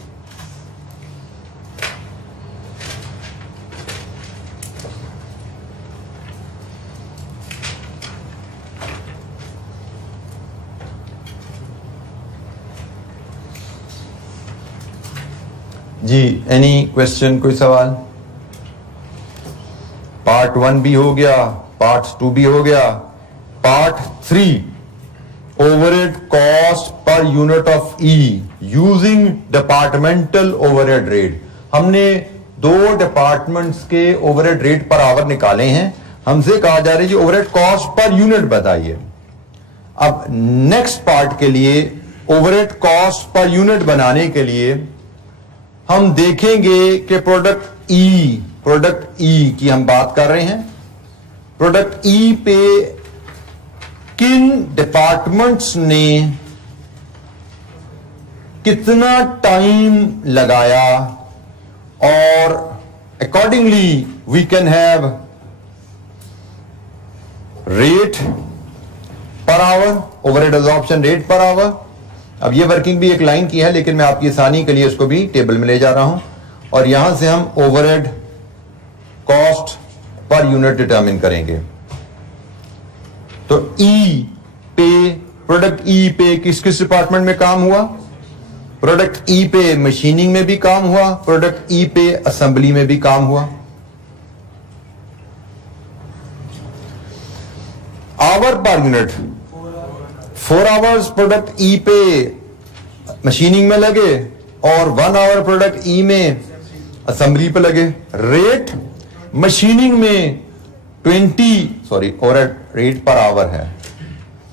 जी, एनी क्वेश्चन, कोई सवाल? पार्ट 1 भी हो गया, पार्ट 2 भी हो गया। Part 3 overhead cost per unit of E using departmental overhead rate. हमने 2 डिपार्टमेंट्स के ओवरहेड रेट पर आवर निकाले हैं। हमसे कहा जा रहा है जी ओवरहेड कॉस्ट पर यूनिट बताइए। अब नेक्स्ट पार्ट के लिए ओवरहेड कॉस्ट पर यूनिट बनाने के लिए हम देखेंगे कि प्रोडक्ट ई की हम बात कर रहे हैं। प्रोडक्ट ई पे किन डिपार्टमेंट्स ने कितना टाइम लगाया और accordingly we can have rate per hour, overhead absorption rate per hour. अब ये वर्किंग भी एक लाइन की है लेकिन मैं आपकी आसानी के लिए इसको भी टेबल में ले जा रहा हूं और यहां से हम overhead cost per unit determine करेंगे। तो ई पे, प्रोडक्ट ई पे किस किस डिपार्टमेंट में काम हुआ? प्रोडक्ट ई पे मशीनिंग में भी काम हुआ, प्रोडक्ट ई पे असेंबली में भी काम हुआ। Our per unit 4 hours product ई पे मशीनिंग में लगे और 1 आवर प्रोडक्ट ई में असेंबली पे लगे। रेट मशीनिंग में 20 ओवरहेड रेट पर आवर है,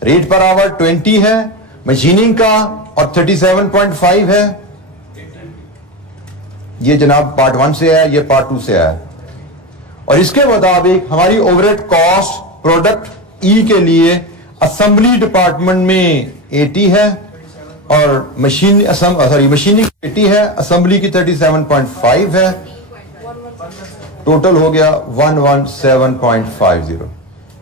रेट पर आवर 20 है मशीनिंग का और 37.5 है। ये जनाब पार्ट 1 से आया, ये पार्ट 2 से आया। और इसके मुताबिक हमारी ओवरहेड कॉस्ट प्रोडक्ट ई के लिए असेंबली डिपार्टमेंट में 80 है और मशीनिंग 80 है, असेंबली की 37.5 है। टोटल हो गया 117.50।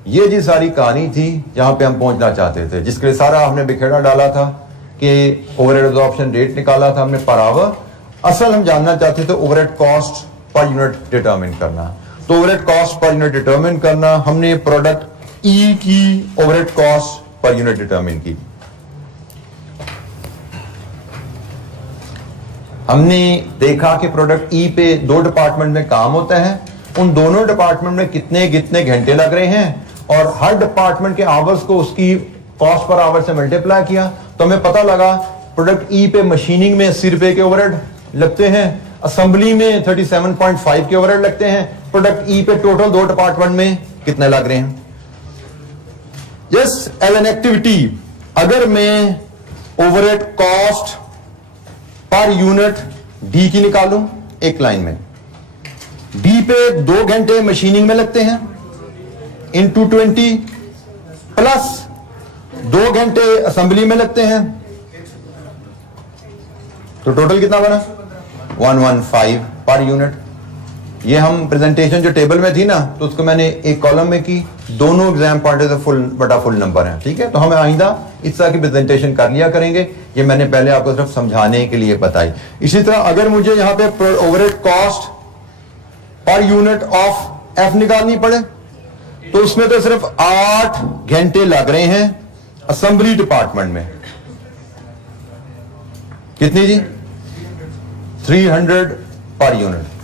ये जी सारी कहानी थी जहां पे हम पहुंचना चाहते थे, जिसके लिए सारा हमने बिखेड़ा डाला था कि ओवरहेड एब्जॉर्प्शन रेट निकाला था हमने पर आवर। असल हम जानना चाहते थे overhead cost per unit determine करना। तो overhead cost per unit determine करना हमने प्रोडक्ट ई की overhead cost per unit determine की। हमने देखा कि प्रोडक्ट ई पे 2 डिपार्टमेंट में काम होता है, उन दोनों डिपार्टमेंट में कितने कितने घंटे लग रहे हैं और हर डिपार्टमेंट के आवर्स को उसकी कॉस्ट पर आवर से मल्टीप्लाई किया तो हमें पता लगा प्रोडक्ट ई पे मशीनिंग में 80 रुपए के ओवरहेड लगते हैं, असेंबली में 37.5 के ओवरहेड लगते हैं। प्रोडक्ट ई पे टोटल 2 डिपार्टमेंट में कितने लग रहे हैं? यस, एज एन एक्टिविटी अगर मैं overhead cost per unit D की निकालूं एक लाइन में, डी पे 2 घंटे मशीनिंग में लगते हैं इनटू 20 प्लस 2 घंटे असेंबली में लगते हैं, तो टोटल कितना बना 115 पर यूनिट। ये हम प्रेजेंटेशन जो टेबल में थी ना, तो उसको मैंने एक कॉलम में की, दोनों एग्जाम पॉइंट से फुल बटा फुल नंबर है, ठीक है। तो हमें आइंदा इस तरह की प्रेजेंटेशन कर लिया करेंगे, ये मैंने पहले आपको सिर्फ समझाने के लिए बताई। इसी तरह अगर मुझे यहां पे overhead cost per unit of F निकालनी पड़े, तो उसमें तो सिर्फ 8 घंटे लग रहे हैं असेंबली डिपार्टमेंट में। कितनी जी 300 पर यूनिट।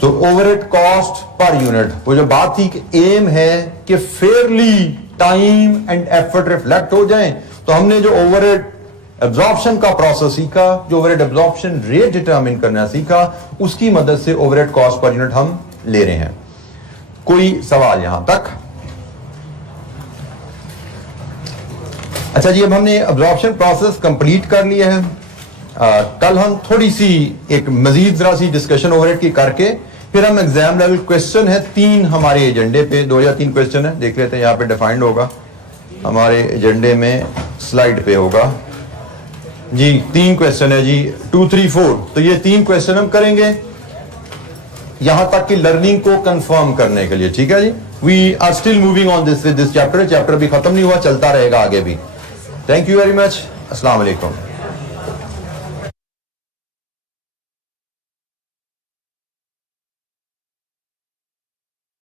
तो ओवरहेड कॉस्ट पर यूनिट, वो जो बात थी कि एम है कि Fairlie time and effort reflect हो जाए, तो हमने जो ओवरहेड एब्जॉर्प्शन का प्रोसेस सीखा, जो ओवरहेड एब्जॉर्प्शन रेट डिटरमिन करना सीखा, उसकी मदद से ओवरहेड कॉस्ट पर यूनिट हम ले रहे हैं। कोई सवाल यहां तक? अच्छा जी, अब हमने एब्जॉर्प्शन प्रोसेस कंप्लीट कर लिया है। कल हम थोड़ी सी एक मजीद जरा सी डिस्कशन ओवरहेड की करके फिर हम एग्जाम लेवल क्वेश्चन है 3 हमारे एजेंडे पे, 2 या 3 क्वेश्चन है, देख लेते हैं। यहां पे डिफाइंड होगा हमारे एजेंडे में, स्लाइड पे होगा जी। 3 क्वेश्चन है जी, 2, 3, 4। तो ये 3 क्वेश्चन हम करेंगे यहां तक कि लर्निंग को कंफर्म करने के लिए, ठीक है जी। We are still moving on this chapter भी खत्म नहीं हुआ, चलता रहेगा आगे भी। Thank you very much. अस्सलाम वालेकुम।